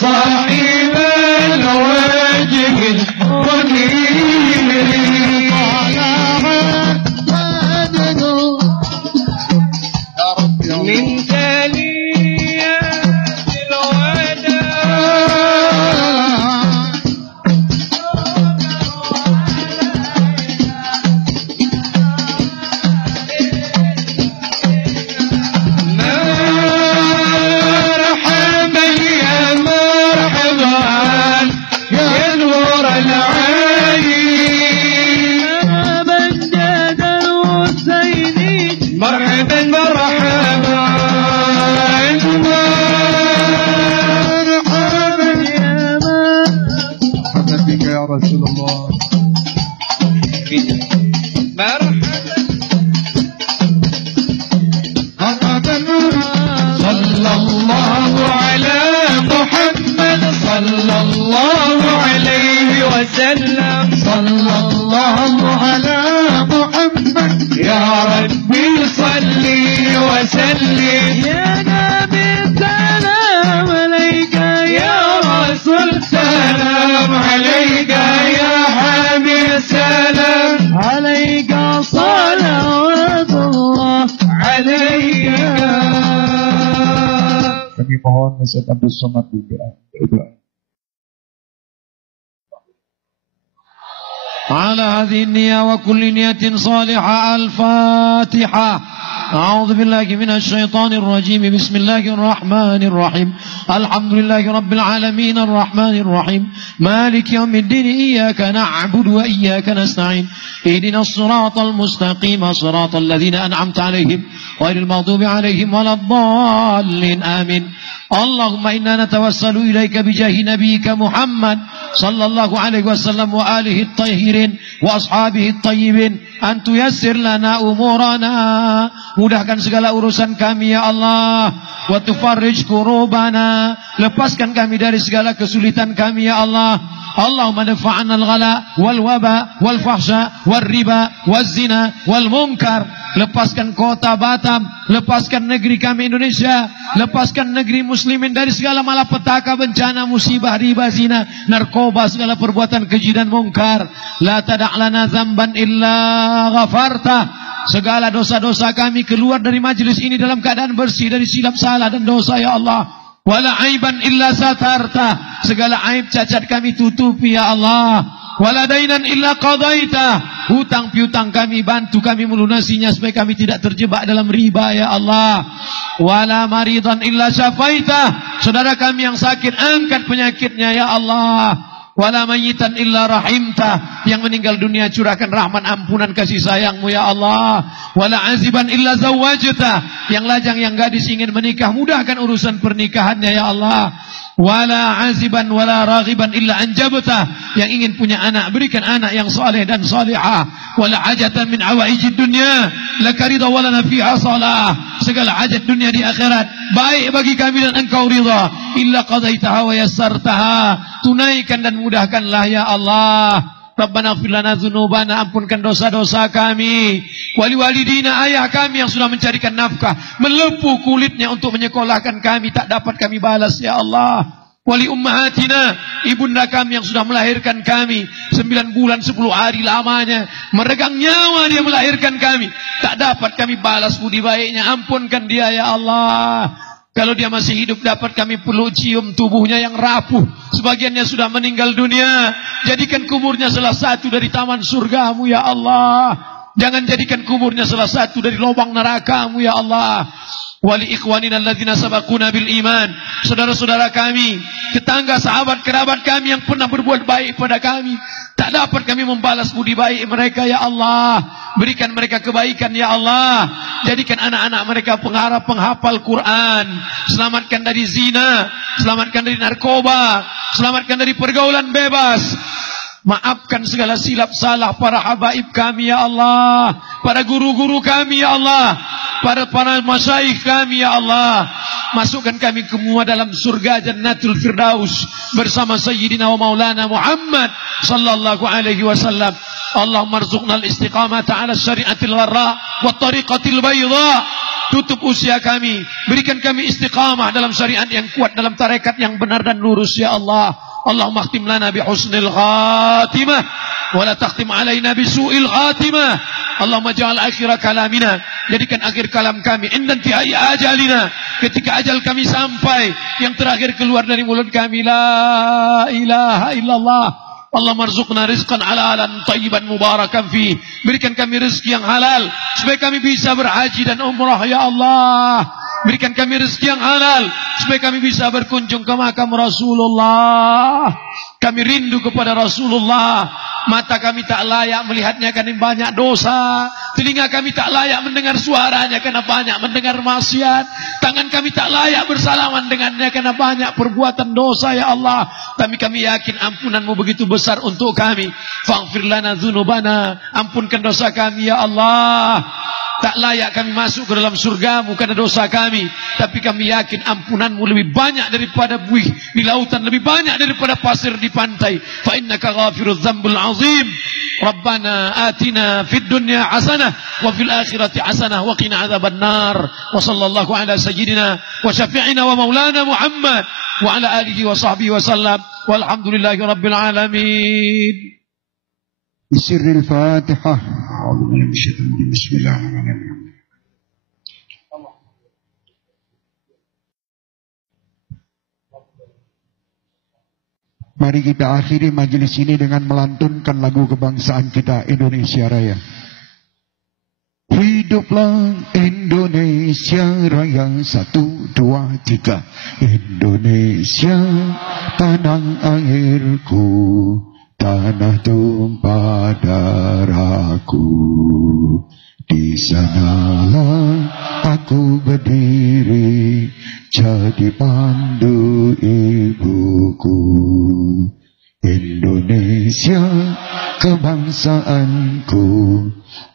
صاحب الوجه الضمير من تاليات الوداع مرحبا يا مرحبا يا نور العين مرحبا جاد الحسين مرحبا مرحبا مرحبا بك يا رسول الله. مرحبا صلى الله على محمد صلى الله عليه وسلم صلى الله على محمد يا ربي صلي وسلم يا نبي سلام عليك يا رسول سلام عليك يا حبيب سلام عليك صلوات الله عليك. Kami mohon Ustaz Abdul Somad berdoa. على هذه النية وكل نية صالحة. الفاتحة. أعوذ بالله من الشيطان الرجيم. بسم الله الرحمن الرحيم. الحمد لله رب العالمين الرحمن الرحيم مالك يوم الدين إياك نعبد وإياك نستعين اهدنا الصراط المستقيم صراط الذين أنعمت عليهم غير المغضوب عليهم ولا الضالين آمين. اللهم إنا نتوسل إليك بجاه نبيك محمد صلى الله عليه وسلم وآله الطاهرين وأصحابه الطيبين أن تيسر لنا أمورنا. Mudahkan segala urusan kami ya Allah. Wa tufarrij kurubana. Lepaskan kami dari segala kesulitan kami ya Allah. Allahumma dafa'na al-ghala wal waba wal fahsya wal riba wal zina wal munkar. Lepaskan kota Batam, lepaskan negeri kami Indonesia, lepaskan negeri muslimin dari segala malapetaka, bencana, musibah, riba, zina, narkoba, segala perbuatan keji dan mungkar. La tada' lana zamban illa ghafarta. Segala dosa-dosa kami keluar dari majlis ini dalam keadaan bersih dari silap salah dan dosa ya Allah. Wala aiban illa satarta. Segala aib cacat kami tutupi ya Allah. Wala dainan illa qadaita. Hutang piutang kami bantu kami melunasinya supaya kami tidak terjebak dalam riba ya Allah. Wala maridan illa syafaita. Saudara kami yang sakit angkat penyakitnya ya Allah. Wala mayyitan illa rahimta. Yang meninggal dunia curahkan rahmat ampunan kasih sayangmu ya Allah. Wala aziban illa zawajta. Yang lajang yang gadis ingin menikah mudahkan urusan pernikahannya ya Allah. Wala aziban wala raghiban illa anjabta. Yang ingin punya anak berikan anak yang saleh dan salihah. Wala hajatan min awaijid dunya laka ridha wala nafi'a salah. Segala hajat dunia di akhirat baik bagi kami dan engkau ridha. Illa qadaitaha wa yassartaha. Tunaikan dan mudahkanlah ya Allah. Rabbana ighfir lana dzunubana, ampunkan dosa-dosa kami. Wali walidina, ayah kami yang sudah mencarikan nafkah, melepuh kulitnya untuk menyekolahkan kami, tak dapat kami balas ya Allah. Wali ummahatina, ibunda kami yang sudah melahirkan kami 9 bulan 10 hari lamanya, meregang nyawa dia melahirkan kami, tak dapat kami balas budi baiknya, ampunkan dia ya Allah. Kalau dia masih hidup dapat kami peluk cium tubuhnya yang rapuh, sebagiannya sudah meninggal dunia. Jadikan kuburnya salah satu dari taman surgamu ya Allah. Jangan jadikan kuburnya salah satu dari lubang nerakamu ya Allah. Wali ikhwanina alladzina sabaquna bil iman. Saudara-saudara kami, tetangga, sahabat, kerabat kami yang pernah berbuat baik pada kami, tak dapat kami membalas budi baik mereka ya Allah. Berikan mereka kebaikan ya Allah. Jadikan anak-anak mereka pengharap penghafal Quran. Selamatkan dari zina, selamatkan dari narkoba, selamatkan dari pergaulan bebas. Maafkan segala silap salah para habaib kami ya Allah, para guru-guru kami ya Allah, para masyaikh kami ya Allah. Masukkan kami semua dalam surga Jannatul Firdaus bersama Sayyidina wa Maulana Muhammad sallallahu alaihi wasallam. Allahumma arzuqna al-istiqamata ala syari'atil gharra wa tariqatil bayda. tutup usia kami, berikan kami istiqamah dalam syariat yang kuat, dalam tarekat yang benar dan lurus ya Allah. Allahumma khtim lana bi husnil khatimah wa la takhtim alaina bi su'il khatimah. Allahumma ja'al akhir kalamina, jadikan akhir kalam kami inda intihai ajalina, ketika ajal kami sampai, yang terakhir keluar dari mulut kami la ilaha illallah. Allah marzuqna rizqan halalan tayyiban mubarakan fi. Berikan kami rezeki yang halal supaya kami bisa berhaji dan umrah ya Allah. Berikan kami rezeki yang halal supaya kami bisa berkunjung ke makam Rasulullah. Kami rindu kepada Rasulullah. Mata kami tak layak melihatnya karena banyak dosa. Telinga kami tak layak mendengar suaranya karena banyak mendengar maksiat. Tangan kami tak layak bersalaman dengannya karena banyak perbuatan dosa ya Allah. Tapi kami yakin ampunanmu begitu besar untuk kami. Faghfir lana dzunubana, ampunkan dosa kami ya Allah. Tak layak kami masuk ke dalam surgamu karena dosa kami. Tapi kami yakin ampunanmu lebih banyak daripada buih di lautan, lebih banyak daripada pasir di pantai. Fa innaka ghafirudz dzambul azim. Rabbana atina fid dunya hasanah wa fil akhirati hasanah wa qina adzaban nar. Wa sallallahu ala sayyidina wa syafi'ina wa maulana Muhammad wa ala alihi wa sahbihi wa sallam. Walhamdulillahi rabbil alamin. Bisirril Fatihah. Bismillahirrahmanirrahim. Mari kita akhiri majelis ini dengan melantunkan lagu kebangsaan kita, Indonesia Raya. Hiduplah Indonesia Raya, 1, 2, 3. Indonesia tanah airku, tanah tumpah darahku. Di sanalah aku berdiri, jadi pandu ibuku. Indonesia kebangsaanku,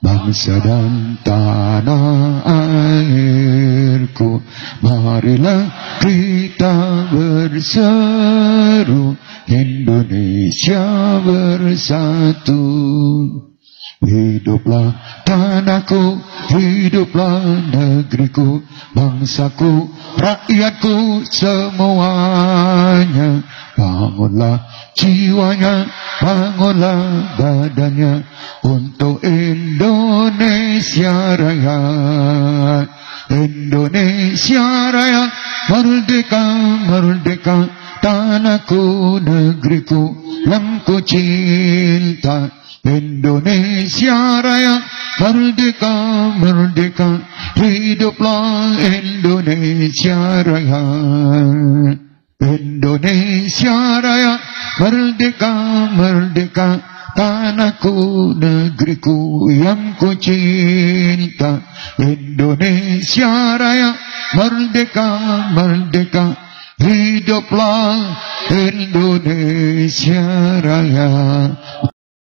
bangsa dan tanah airku. Marilah kita berseru, Indonesia bersatu. Hiduplah tanahku, hiduplah negeriku, bangsaku, rakyatku semuanya. Bangunlah jiwanya, bangunlah badannya untuk Indonesia Raya. Indonesia Raya, merdeka, merdeka, tanahku, negeriku yang ku cinta. Indonesia Raya, merdeka, merdeka, hiduplah Indonesia Raya. Indonesia Raya, merdeka, merdeka, tanahku, negeriku yang ku cinta. Indonesia Raya, merdeka, merdeka, hiduplah Indonesia Raya.